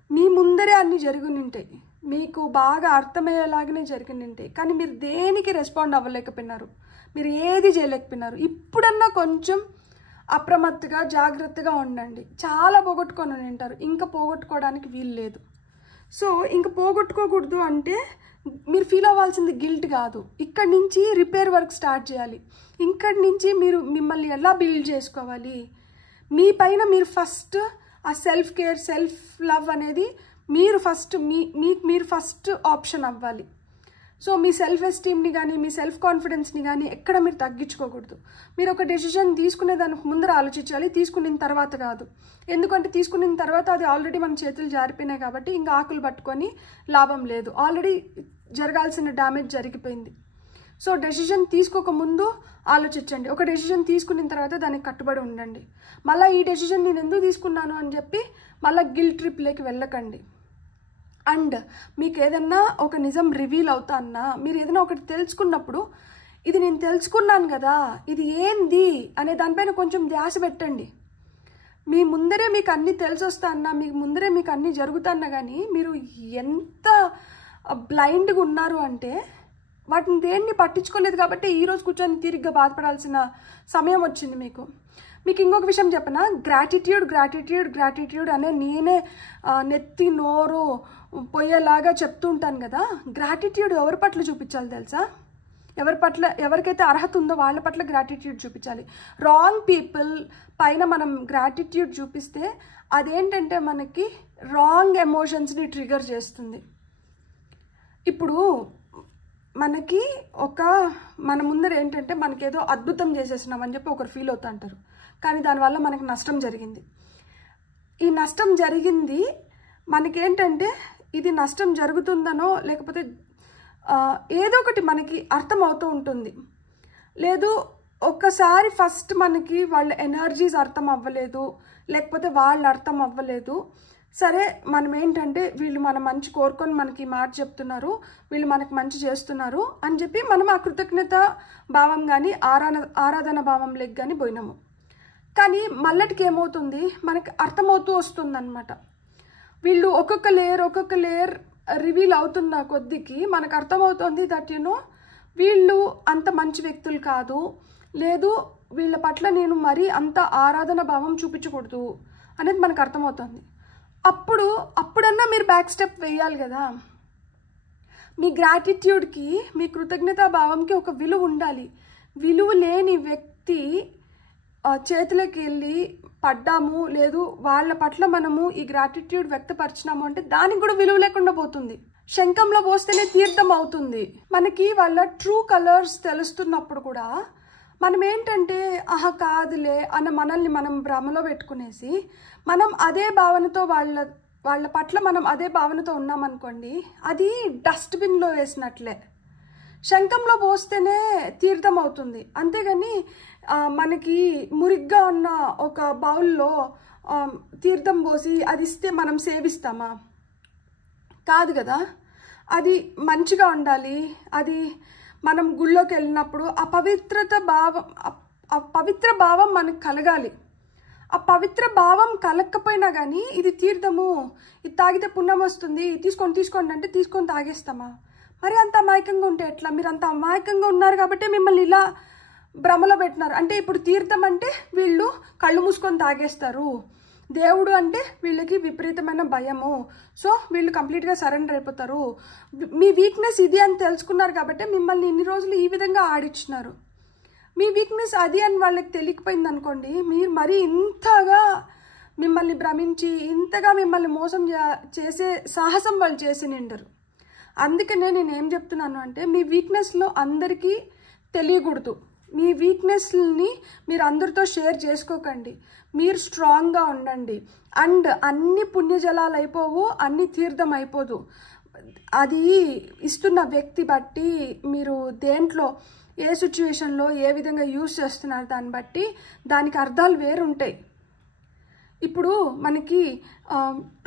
మీ ముందరే అన్నీ జరుగునింటాయి, మీకు బాగా అర్థమయ్యేలాగానే జరిగినింటాయి, కానీ మీరు దేనికి రెస్పాండ్ అవ్వలేకపోయినారు, మీరు ఏది చేయలేకపోయినారు. ఇప్పుడన్నా కొంచెం అప్రమత్తగా జాగ్రత్తగా ఉండండి. చాలా పోగొట్టుకొని ఉంటారు, ఇంకా పోగొట్టుకోవడానికి వీలు లేదు. సో ఇంక పోగొట్టుకోకూడదు అంటే మీరు ఫీల్ అవ్వాల్సింది గిల్ట్ కాదు, ఇక్కడి నుంచి రిపేర్ వర్క్ స్టార్ట్ చేయాలి. ఇక్కడి నుంచి మీరు మిమ్మల్ని ఎలా బిల్డ్ చేసుకోవాలి, మీ పైన మీరు ఫస్ట్ ఆ సెల్ఫ్ కేర్ సెల్ఫ్ లవ్ అనేది మీరు ఫస్ట్ మీరు ఫస్ట్ ఆప్షన్ అవ్వాలి. సో మీ సెల్ఫ్ ఎస్టీమ్ని కానీ మీ సెల్ఫ్ కాన్ఫిడెన్స్ని కానీ ఎక్కడ మీరు తగ్గించుకోకూడదు. మీరు ఒక డెసిషన్ తీసుకునే దానికి ముందర ఆలోచించాలి, తీసుకున్న తర్వాత కాదు. ఎందుకంటే తీసుకున్న తర్వాత అది ఆల్రెడీ మన చేతులు జారిపోయినాయి కాబట్టి ఇంకా ఆకులు పట్టుకొని లాభం లేదు, ఆల్రెడీ జరగాల్సిన డ్యామేజ్ జరిగిపోయింది. సో డెసిషన్ తీసుకోకముందు ఆలోచించండి, ఒక డెసిషన్ తీసుకున్న తర్వాత దానికి కట్టుబడి ఉండండి. మళ్ళీ ఈ డెసిషన్ నేను ఎందుకు తీసుకున్నాను అని చెప్పి మళ్ళీ గిల్ట్ ట్రిప్లోకి వెళ్ళకండి. అండ్ మీకు ఏదన్నా ఒక నిజం రివీల్ అవుతా అన్నా, మీరు ఏదైనా ఒకటి తెలుసుకున్నప్పుడు ఇది నేను తెలుసుకున్నాను కదా, ఇది ఏంది అనే దానిపైన కొంచెం ధ్యాస పెట్టండి. మీ ముందరే మీకు అన్నీ తెలిసి వస్తా అన్నా, మీకు ముందరే మీకు అన్నీ జరుగుతున్నా కానీ మీరు ఎంత బ్లైండ్గా ఉన్నారు అంటే వాటిని దేన్ని పట్టించుకోలేదు కాబట్టి ఈరోజు కూర్చొని తీరిగ్గా బాధపడాల్సిన సమయం వచ్చింది మీకు. ఇంకొక విషయం చెప్పనా, గ్రాటిట్యూడ్ అనే నేనే నెత్తి నోరు పోయేలాగా చెప్తూ ఉంటాను కదా. గ్రాటిట్యూడ్ ఎవరి పట్ల చూపించాలి తెలుసా? ఎవరికైతే అర్హత ఉందో వాళ్ళ పట్ల గ్రాటిట్యూడ్ చూపించాలి. రాంగ్ పీపుల్ పైన మనం గ్రాటిట్యూడ్ చూపిస్తే అదేంటంటే మనకి రాంగ్ ఎమోషన్స్ని ట్రిగర్ చేస్తుంది. ఇప్పుడు మనకి మన ముందర ఏంటంటే మనకేదో అద్భుతం చేసేసినామని చెప్పి ఒకరు ఫీల్ అవుతూ అంటారు, కానీ దానివల్ల మనకి నష్టం జరిగింది. ఈ నష్టం జరిగింది మనకేంటంటే ఇది నష్టం జరుగుతుందనో లేకపోతే ఏదో ఒకటి మనకి అర్థం అవుతూ ఉంటుంది. లేదు ఒక్కసారి ఫస్ట్ మనకి వాళ్ళ ఎనర్జీస్ అర్థం అవ్వలేదు, లేకపోతే వాళ్ళు అర్థం అవ్వలేదు. సరే మనం ఏంటంటే వీళ్ళు మన మంచి కోరుకొని మనకి మాట చెప్తున్నారు, వీళ్ళు మనకి మంచి చేస్తున్నారు అని చెప్పి మనం ఆ కృతజ్ఞత భావం కానీ ఆరాధన భావంలోకి కానీ పోయినాము. కానీ మళ్ళటికి ఏమవుతుంది, మనకి అర్థమవుతూ వస్తుంది అనమాట. వీళ్ళు ఒక్కొక్క లేయర్ రివీల్ అవుతున్న కొద్దికి మనకు అర్థమవుతుంది దట్ వీళ్ళు అంత మంచి వ్యక్తులు కాదు, లేదు వీళ్ళ పట్ల నేను మరీ అంత ఆరాధన భావం చూపించకూడదు అనేది మనకు అర్థమవుతుంది. అప్పుడన్నా మీరు బ్యాక్ స్టెప్ వేయాలి కదా. మీ గ్రాటిట్యూడ్కి, మీ కృతజ్ఞతా భావంకి ఒక విలువ ఉండాలి. విలువ లేని వ్యక్తి చేతులకి వెళ్ళి పడ్డాము, లేదు వాళ్ళ పట్ల మనము ఈ గ్రాటిట్యూడ్ వ్యక్తపరిచినాము అంటే దానికి కూడా విలువ లేకుండా పోతుంది. శంఖంలో పోస్తేనే తీర్థం అవుతుంది. మనకి వాళ్ళ ట్రూ కలర్స్ తెలుస్తున్నప్పుడు కూడా మనం ఏంటంటే కాదులే అన్న మనల్ని మనం భ్రమలో పెట్టుకునేసి మనం అదే భావనతో వాళ్ళ పట్ల మనం అదే భావనతో ఉన్నామనుకోండి, అది డస్ట్బిన్లో వేసినట్లే. శంఖంలో పోస్తేనే తీర్థం అవుతుంది, అంతేగాని మనకి మురిగ్గా ఉన్న ఒక బౌల్లో తీర్థం పోసి అది ఇస్తే మనం సేవిస్తామా? కాదు కదా. అది మంచిగా ఉండాలి. అది మనం గుళ్ళోకి వెళ్ళినప్పుడు ఆ పవిత్ర భావం మనకు కలగాలి. ఆ పవిత్ర భావం కలగకపోయినా కానీ ఇది తీర్థము, ఇది తాగితే పుణ్యం వస్తుంది, తీసుకోండి అంటే తీసుకొని తాగేస్తామా? మరి అంత అమాయకంగా ఉంటే ఎట్లా? మీరు అంత అమాయకంగా ఉన్నారు కాబట్టి మిమ్మల్ని ఇలా భ్రమలో పెట్టినారు. అంటే ఇప్పుడు తీర్థం అంటే వీళ్ళు కళ్ళు మూసుకొని తాగేస్తారు, దేవుడు అంటే వీళ్ళకి విపరీతమైన భయము, సో వీళ్ళు కంప్లీట్గా సరెండర్ అయిపోతారు. మీ వీక్నెస్ ఇది అని తెలుసుకున్నారు కాబట్టి మిమ్మల్ని ఇన్ని రోజులు ఈ విధంగా ఆడిచ్చినారు. మీ వీక్నెస్ అది అని వాళ్ళకి తెలియకపోయింది అనుకోండి, మీరు మరీ ఇంతగా మిమ్మల్ని భ్రమించి ఇంతగా మిమ్మల్ని మోసం చేసే సాహసం వాళ్ళు చేసి నిండరు. అందుకనే నేను ఏం చెప్తున్నాను అంటే, మీ వీక్నెస్లో అందరికీ తెలియకూడదు. మీ వీక్నెస్ని మీరు అందరితో షేర్ చేసుకోకండి. మీరు స్ట్రాంగ్గా ఉండండి. అండ్ అన్ని పుణ్యజలాలు అయిపోవు, అన్ని తీర్థం అయిపోదు. అది ఇస్తున్న వ్యక్తి బట్టి, మీరు దేంట్లో ఏ సిచ్యువేషన్లో ఏ విధంగా యూజ్ చేస్తున్నారు దాన్ని బట్టి దానికి అర్థాలు వేరుంటాయి. ఇప్పుడు మనకి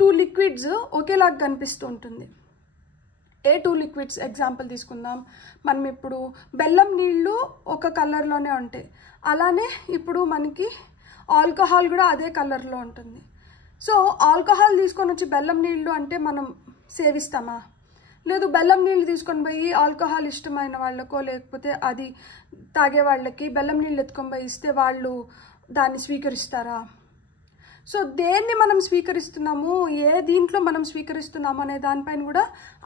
2 లిక్విడ్స్ ఒకేలాగా కనిపిస్తూ ఉంటుంది. ఏ 2 లిక్విడ్స్ ఎగ్జాంపుల్ తీసుకుందాం. మనం ఇప్పుడు బెల్లం నీళ్ళు ఒక కలర్లోనే ఉంటాయి, అలానే ఇప్పుడు మనకి ఆల్కహాల్ కూడా అదే కలర్లో ఉంటుంది. సో ఆల్కహాల్ తీసుకొని వచ్చి బెల్లం నీళ్ళు అంటే మనం సేవిస్తామా? లేదు బెల్లం నీళ్ళు తీసుకొని పోయి ఆల్కహాల్ ఇష్టమైన వాళ్ళకో లేకపోతే అది తాగే వాళ్ళకి బెల్లం నీళ్ళు ఎత్తుకొని పోయి ఇస్తే వాళ్ళు దాన్ని స్వీకరిస్తారా? సో దేన్ని మనం స్వీకరిస్తున్నాము, ఏ దీంట్లో మనం స్వీకరిస్తున్నాము అనే దానిపైన కూడా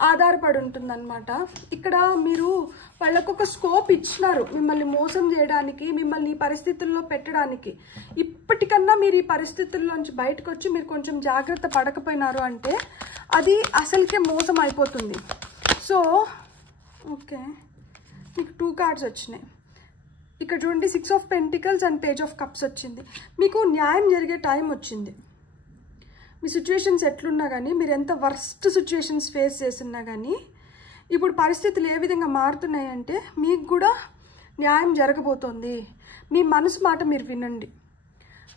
ఆధారపడి ఉంటుందన్నమాట. ఇక్కడ మీరు వాళ్ళకు ఒక స్కోప్ ఇచ్చినారు మిమ్మల్ని మోసం చేయడానికి, మిమ్మల్ని ఈ పరిస్థితుల్లో పెట్టడానికి. ఇప్పటికన్నా మీరు ఈ పరిస్థితుల్లోంచి బయటకు వచ్చి మీరు కొంచెం జాగ్రత్త పడకపోయినారు అంటే అది అసలుకే మోసం అయిపోతుంది. సో ఓకే, మీకు 2 కార్డ్స్ వచ్చినాయి. ఇక్కడ చూడండి, 6 of pentacles and page of cups వచ్చింది. మీకు న్యాయం జరిగే టైం వచ్చింది. మీ సిచ్యువేషన్స్ ఎట్లున్నా కానీ, మీరు ఎంత వర్స్ట్ సిచ్యువేషన్స్ ఫేస్ చేస్తున్నా కానీ, ఇప్పుడు పరిస్థితులు ఏ విధంగా మారుతున్నాయంటే మీకు కూడా న్యాయం జరగబోతోంది. మీ మనసు మాట మీరు వినండి.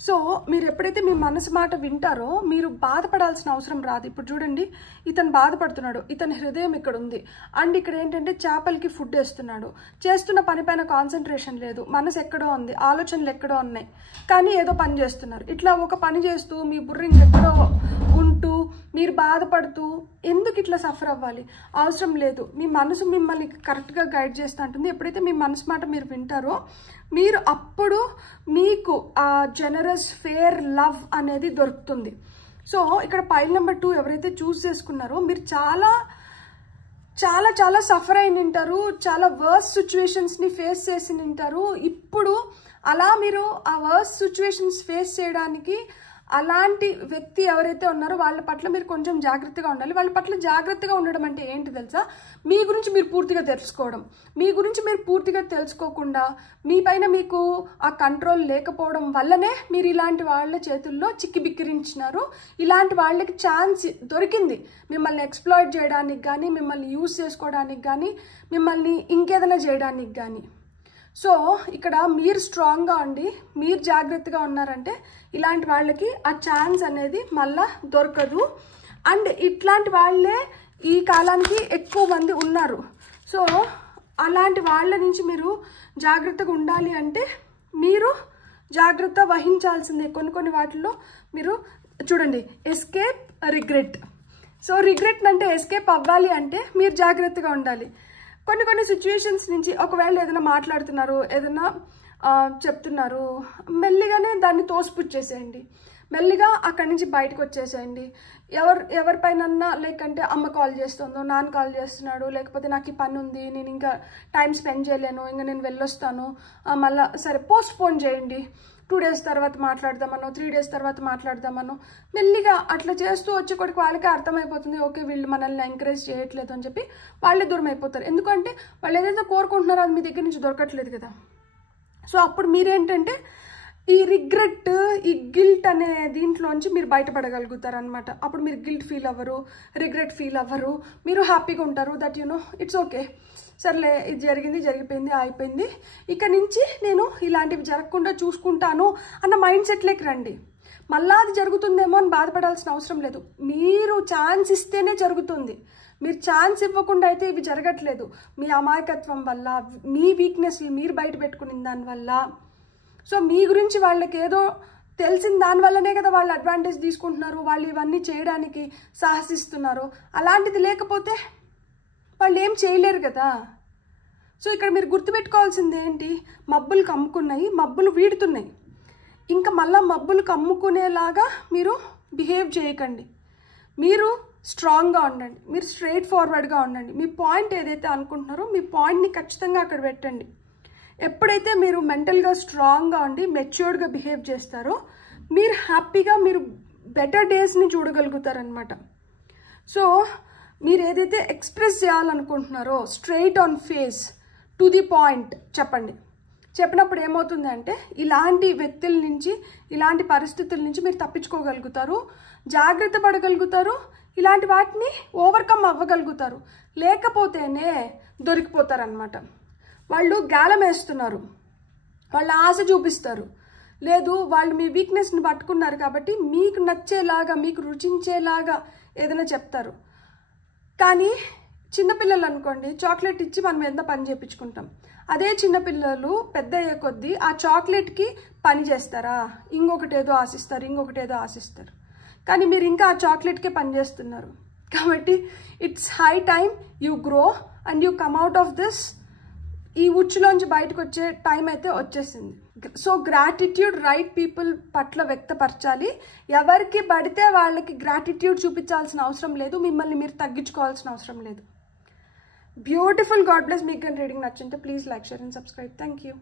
సో మీరు ఎప్పుడైతే మీ మనసు మాట వింటారో మీరు బాధపడాల్సిన అవసరం రాదు. ఇప్పుడు చూడండి, ఇతను బాధపడుతున్నాడు, ఇతని హృదయం ఇక్కడ ఉంది, అండ్ ఇక్కడ ఏంటంటే చేపలకి ఫుడ్ వేస్తున్నాడు, చేస్తున్న పని పైన కాన్సన్ట్రేషన్ లేదు, మనసు ఎక్కడో ఉంది, ఆలోచనలు ఎక్కడో ఉన్నాయి, కానీ ఏదో పని చేస్తున్నారు. ఇట్లా ఒక పని చేస్తూ మీ బుర్ర ఇంకెక్కడో ఉంటూ మీరు బాధపడుతూ ఎందుకు ఇట్లా సఫర్ అవ్వాలి? అవసరం లేదు. మీ మనసు మిమ్మల్ని కరెక్ట్గా గైడ్ చేస్తూ ఉంటుంది. ఎప్పుడైతే మీ మనసు మాట మీరు వింటారో మీరు అప్పుడు మీకు ఆ జనరస్ ఫేర్ లవ్ అనేది దొరుకుతుంది. సో ఇక్కడ పైల్ నెంబర్ 2 ఎవరైతే చూస్ చేసుకున్నారో మీరు చాలా చాలా చాలా సఫర్ అయిన ఉంటారు, చాలా వర్స్ సిచ్యువేషన్స్ని ఫేస్ చేసి ఉంటారు. ఇప్పుడు అలా మీరు ఆ వర్స్ సిచ్యువేషన్స్ ఫేస్ చేయడానికి అలాంటి వ్యక్తి ఎవరైతే ఉన్నారో వాళ్ళ పట్ల మీరు కొంచెం జాగ్రత్తగా ఉండాలి. వాళ్ళ పట్ల జాగ్రత్తగా ఉండడం అంటే ఏంటి తెలుసా? మీ గురించి మీరు పూర్తిగా తెలుసుకోవడం. మీ గురించి మీరు పూర్తిగా తెలుసుకోకుండా మీ పైన మీకు ఆ కంట్రోల్ లేకపోవడం వల్లనే మీరు ఇలాంటి వాళ్ళ చేతుల్లో చిక్కి బిక్కిరించినారు. ఇలాంటి వాళ్ళకి ఛాన్స్ దొరికింది మిమ్మల్ని ఎక్స్ప్లాయిట్ చేయడానికి కానీ, మిమ్మల్ని యూజ్ చేసుకోవడానికి కానీ, మిమ్మల్ని ఇంకేదైనా చేయడానికి కానీ. సో ఇక్కడ మీరు స్ట్రాంగ్గా ఉండి మీరు జాగ్రత్తగా ఉన్నారంటే ఇలాంటి వాళ్ళకి ఆ ఛాన్స్ అనేది మళ్ళా దొరకదు. అండ్ ఇట్లాంటి వాళ్ళే ఈ కాలానికి ఎక్కువ మంది ఉన్నారు. సో అలాంటి వాళ్ళ నుంచి మీరు జాగ్రత్తగా ఉండాలి అంటే మీరు జాగ్రత్త వహించాల్సిందే. కొన్ని వాటిల్లో మీరు చూడండి, ఎస్కేప్ రిగ్రెట్. సో రిగ్రెట్ అంటే ఎస్కేప్ అవ్వాలి అంటే మీరు జాగ్రత్తగా ఉండాలి. కొన్ని సిచ్యువేషన్స్ నుంచి ఒకవేళ ఏదైనా మాట్లాడుతున్నారు, ఏదైనా చెప్తున్నారు, మెల్లిగానే దాన్ని తోసిపుచ్చేసేయండి. మెల్లిగా అక్కడి నుంచి బయటకు వచ్చేసేయండి. ఎవరిపైనన్నా లేకంటే అమ్మ కాల్ చేస్తుందో, నాన్న కాల్ చేస్తున్నాడు, లేకపోతే నాకు ఈ పని ఉంది, నేను ఇంకా టైం స్పెండ్ చేయలేను, ఇంకా నేను వెళ్ళొస్తాను, మళ్ళీ సరే పోస్ట్ పోన్ చేయండి, 2 days తర్వాత మాట్లాడదామనో 3 days తర్వాత మాట్లాడదామనో మెల్లిగా అట్లా చేస్తూ వచ్చే కొడుకు వాళ్ళకే అర్థమైపోతుంది, ఓకే వీళ్ళు మనల్ని ఎంకరేజ్ చేయట్లేదు అని చెప్పి వాళ్ళే దూరం అయిపోతారు. ఎందుకంటే వాళ్ళు ఏదైతే కోరుకుంటున్నారో అది మీ దగ్గర నుంచి దొరకట్లేదు కదా. సో అప్పుడు మీరేంటంటే ఈ రిగ్రెట్, ఈ గిల్ట్ అనే దీంట్లోంచి మీరు బయటపడగలుగుతారు అనమాట. అప్పుడు మీరు గిల్ట్ ఫీల్ అవ్వరు, రిగ్రెట్ ఫీల్ అవ్వరు, మీరు హ్యాపీగా ఉంటారు. దట్ ఇట్స్ ఓకే, సర్లే ఇది జరిగిపోయింది, అయిపోయింది, ఇక నుంచి నేను ఇలాంటివి జరగకుండా చూసుకుంటాను అన్న మైండ్ సెట్లోకి రండి. మళ్ళా అది జరుగుతుందేమో అని బాధపడాల్సిన అవసరం లేదు. మీరు ఛాన్స్ ఇస్తేనే జరుగుతుంది. మీరు ఛాన్స్ ఇవ్వకుండా అయితే ఇవి జరగట్లేదు. మీ అమాయకత్వం వల్ల, మీ వీక్నెస్లు మీరు బయట పెట్టుకున్న దానివల్ల. సో మీ గురించి వాళ్ళకి ఏదో తెలిసిన దానివల్లనే కదా వాళ్ళు అడ్వాంటేజ్ తీసుకుంటున్నారు, వాళ్ళు ఇవన్నీ చేయడానికి సాహసిస్తున్నారు. అలాంటిది లేకపోతే వాళ్ళు ఏం చేయలేరు కదా. సో ఇక్కడ మీరు గుర్తుపెట్టుకోవాల్సింది ఏంటి? మబ్బులు కమ్ముకున్నాయి, మబ్బులు వీడుతున్నాయి. ఇంకా మళ్ళీ మబ్బులు కమ్ముకునేలాగా మీరు బిహేవ్ చేయకండి. మీరు స్ట్రాంగ్గా ఉండండి, మీరు స్ట్రైట్ ఫార్వర్డ్గా ఉండండి. మీ పాయింట్ ఏదైతే అనుకుంటున్నారో మీ పాయింట్ని ఖచ్చితంగా అక్కడ పెట్టండి. ఎప్పుడైతే మీరు మెంటల్గా స్ట్రాంగ్గా ఉండి మెచ్యూర్డ్గా బిహేవ్ చేస్తారో మీరు హ్యాపీగా మీరు బెటర్ డేస్ని చూడగలుగుతారనమాట. సో మీరు ఏదైతే ఎక్స్ప్రెస్ చేయాలనుకుంటున్నారో straight on face to the point చెప్పండి. చెప్పినప్పుడు ఏమవుతుంది అంటే ఇలాంటి వ్యక్తుల నుంచి, ఇలాంటి పరిస్థితుల నుంచి మీరు తప్పించుకోగలుగుతారు, జాగ్రత్త పడగలుగుతారు, ఇలాంటి వాటిని ఓవర్కమ్ అవ్వగలుగుతారు. లేకపోతేనే దొరికిపోతారనమాట. వాళ్ళు గాలం వేస్తున్నారు, వాళ్ళ ఆశ చూపిస్తారు, లేదు వాళ్ళు మీ వీక్నెస్ని పట్టుకున్నారు కాబట్టి మీకు నచ్చేలాగా, మీకు రుచించేలాగా ఏదైనా చెప్తారు. కానీ చిన్నపిల్లలు అనుకోండి, చాక్లెట్ ఇచ్చి మనం ఎంత పని చేయించుకుంటాం. అదే చిన్నపిల్లలు పెద్ద అయ్యే కొద్దీ ఆ చాక్లెట్కి పని చేస్తారా, ఇంకొకటి ఏదో ఆశిస్తారు. కానీ మీరు ఇంకా ఆ చాక్లెట్కే పని చేస్తున్నారు. కాబట్టి it's high time you grow and you come out of this. ఈ ఉచ్చులోంచి బయటకు వచ్చే టైం అయితే వచ్చేసింది. సో గ్రాటిట్యూడ్ రైట్ పీపుల్ పట్ల వ్యక్తపరచాలి. ఎవరికి పడితే వాళ్ళకి గ్రాటిట్యూడ్ చూపించాల్సిన అవసరం లేదు, మిమ్మల్ని మీరు తగ్గించుకోవాల్సిన అవసరం లేదు. బ్యూటిఫుల్. God bless. మీకు రీడింగ్ నచ్చింటే please like, share and subscribe. Thank you.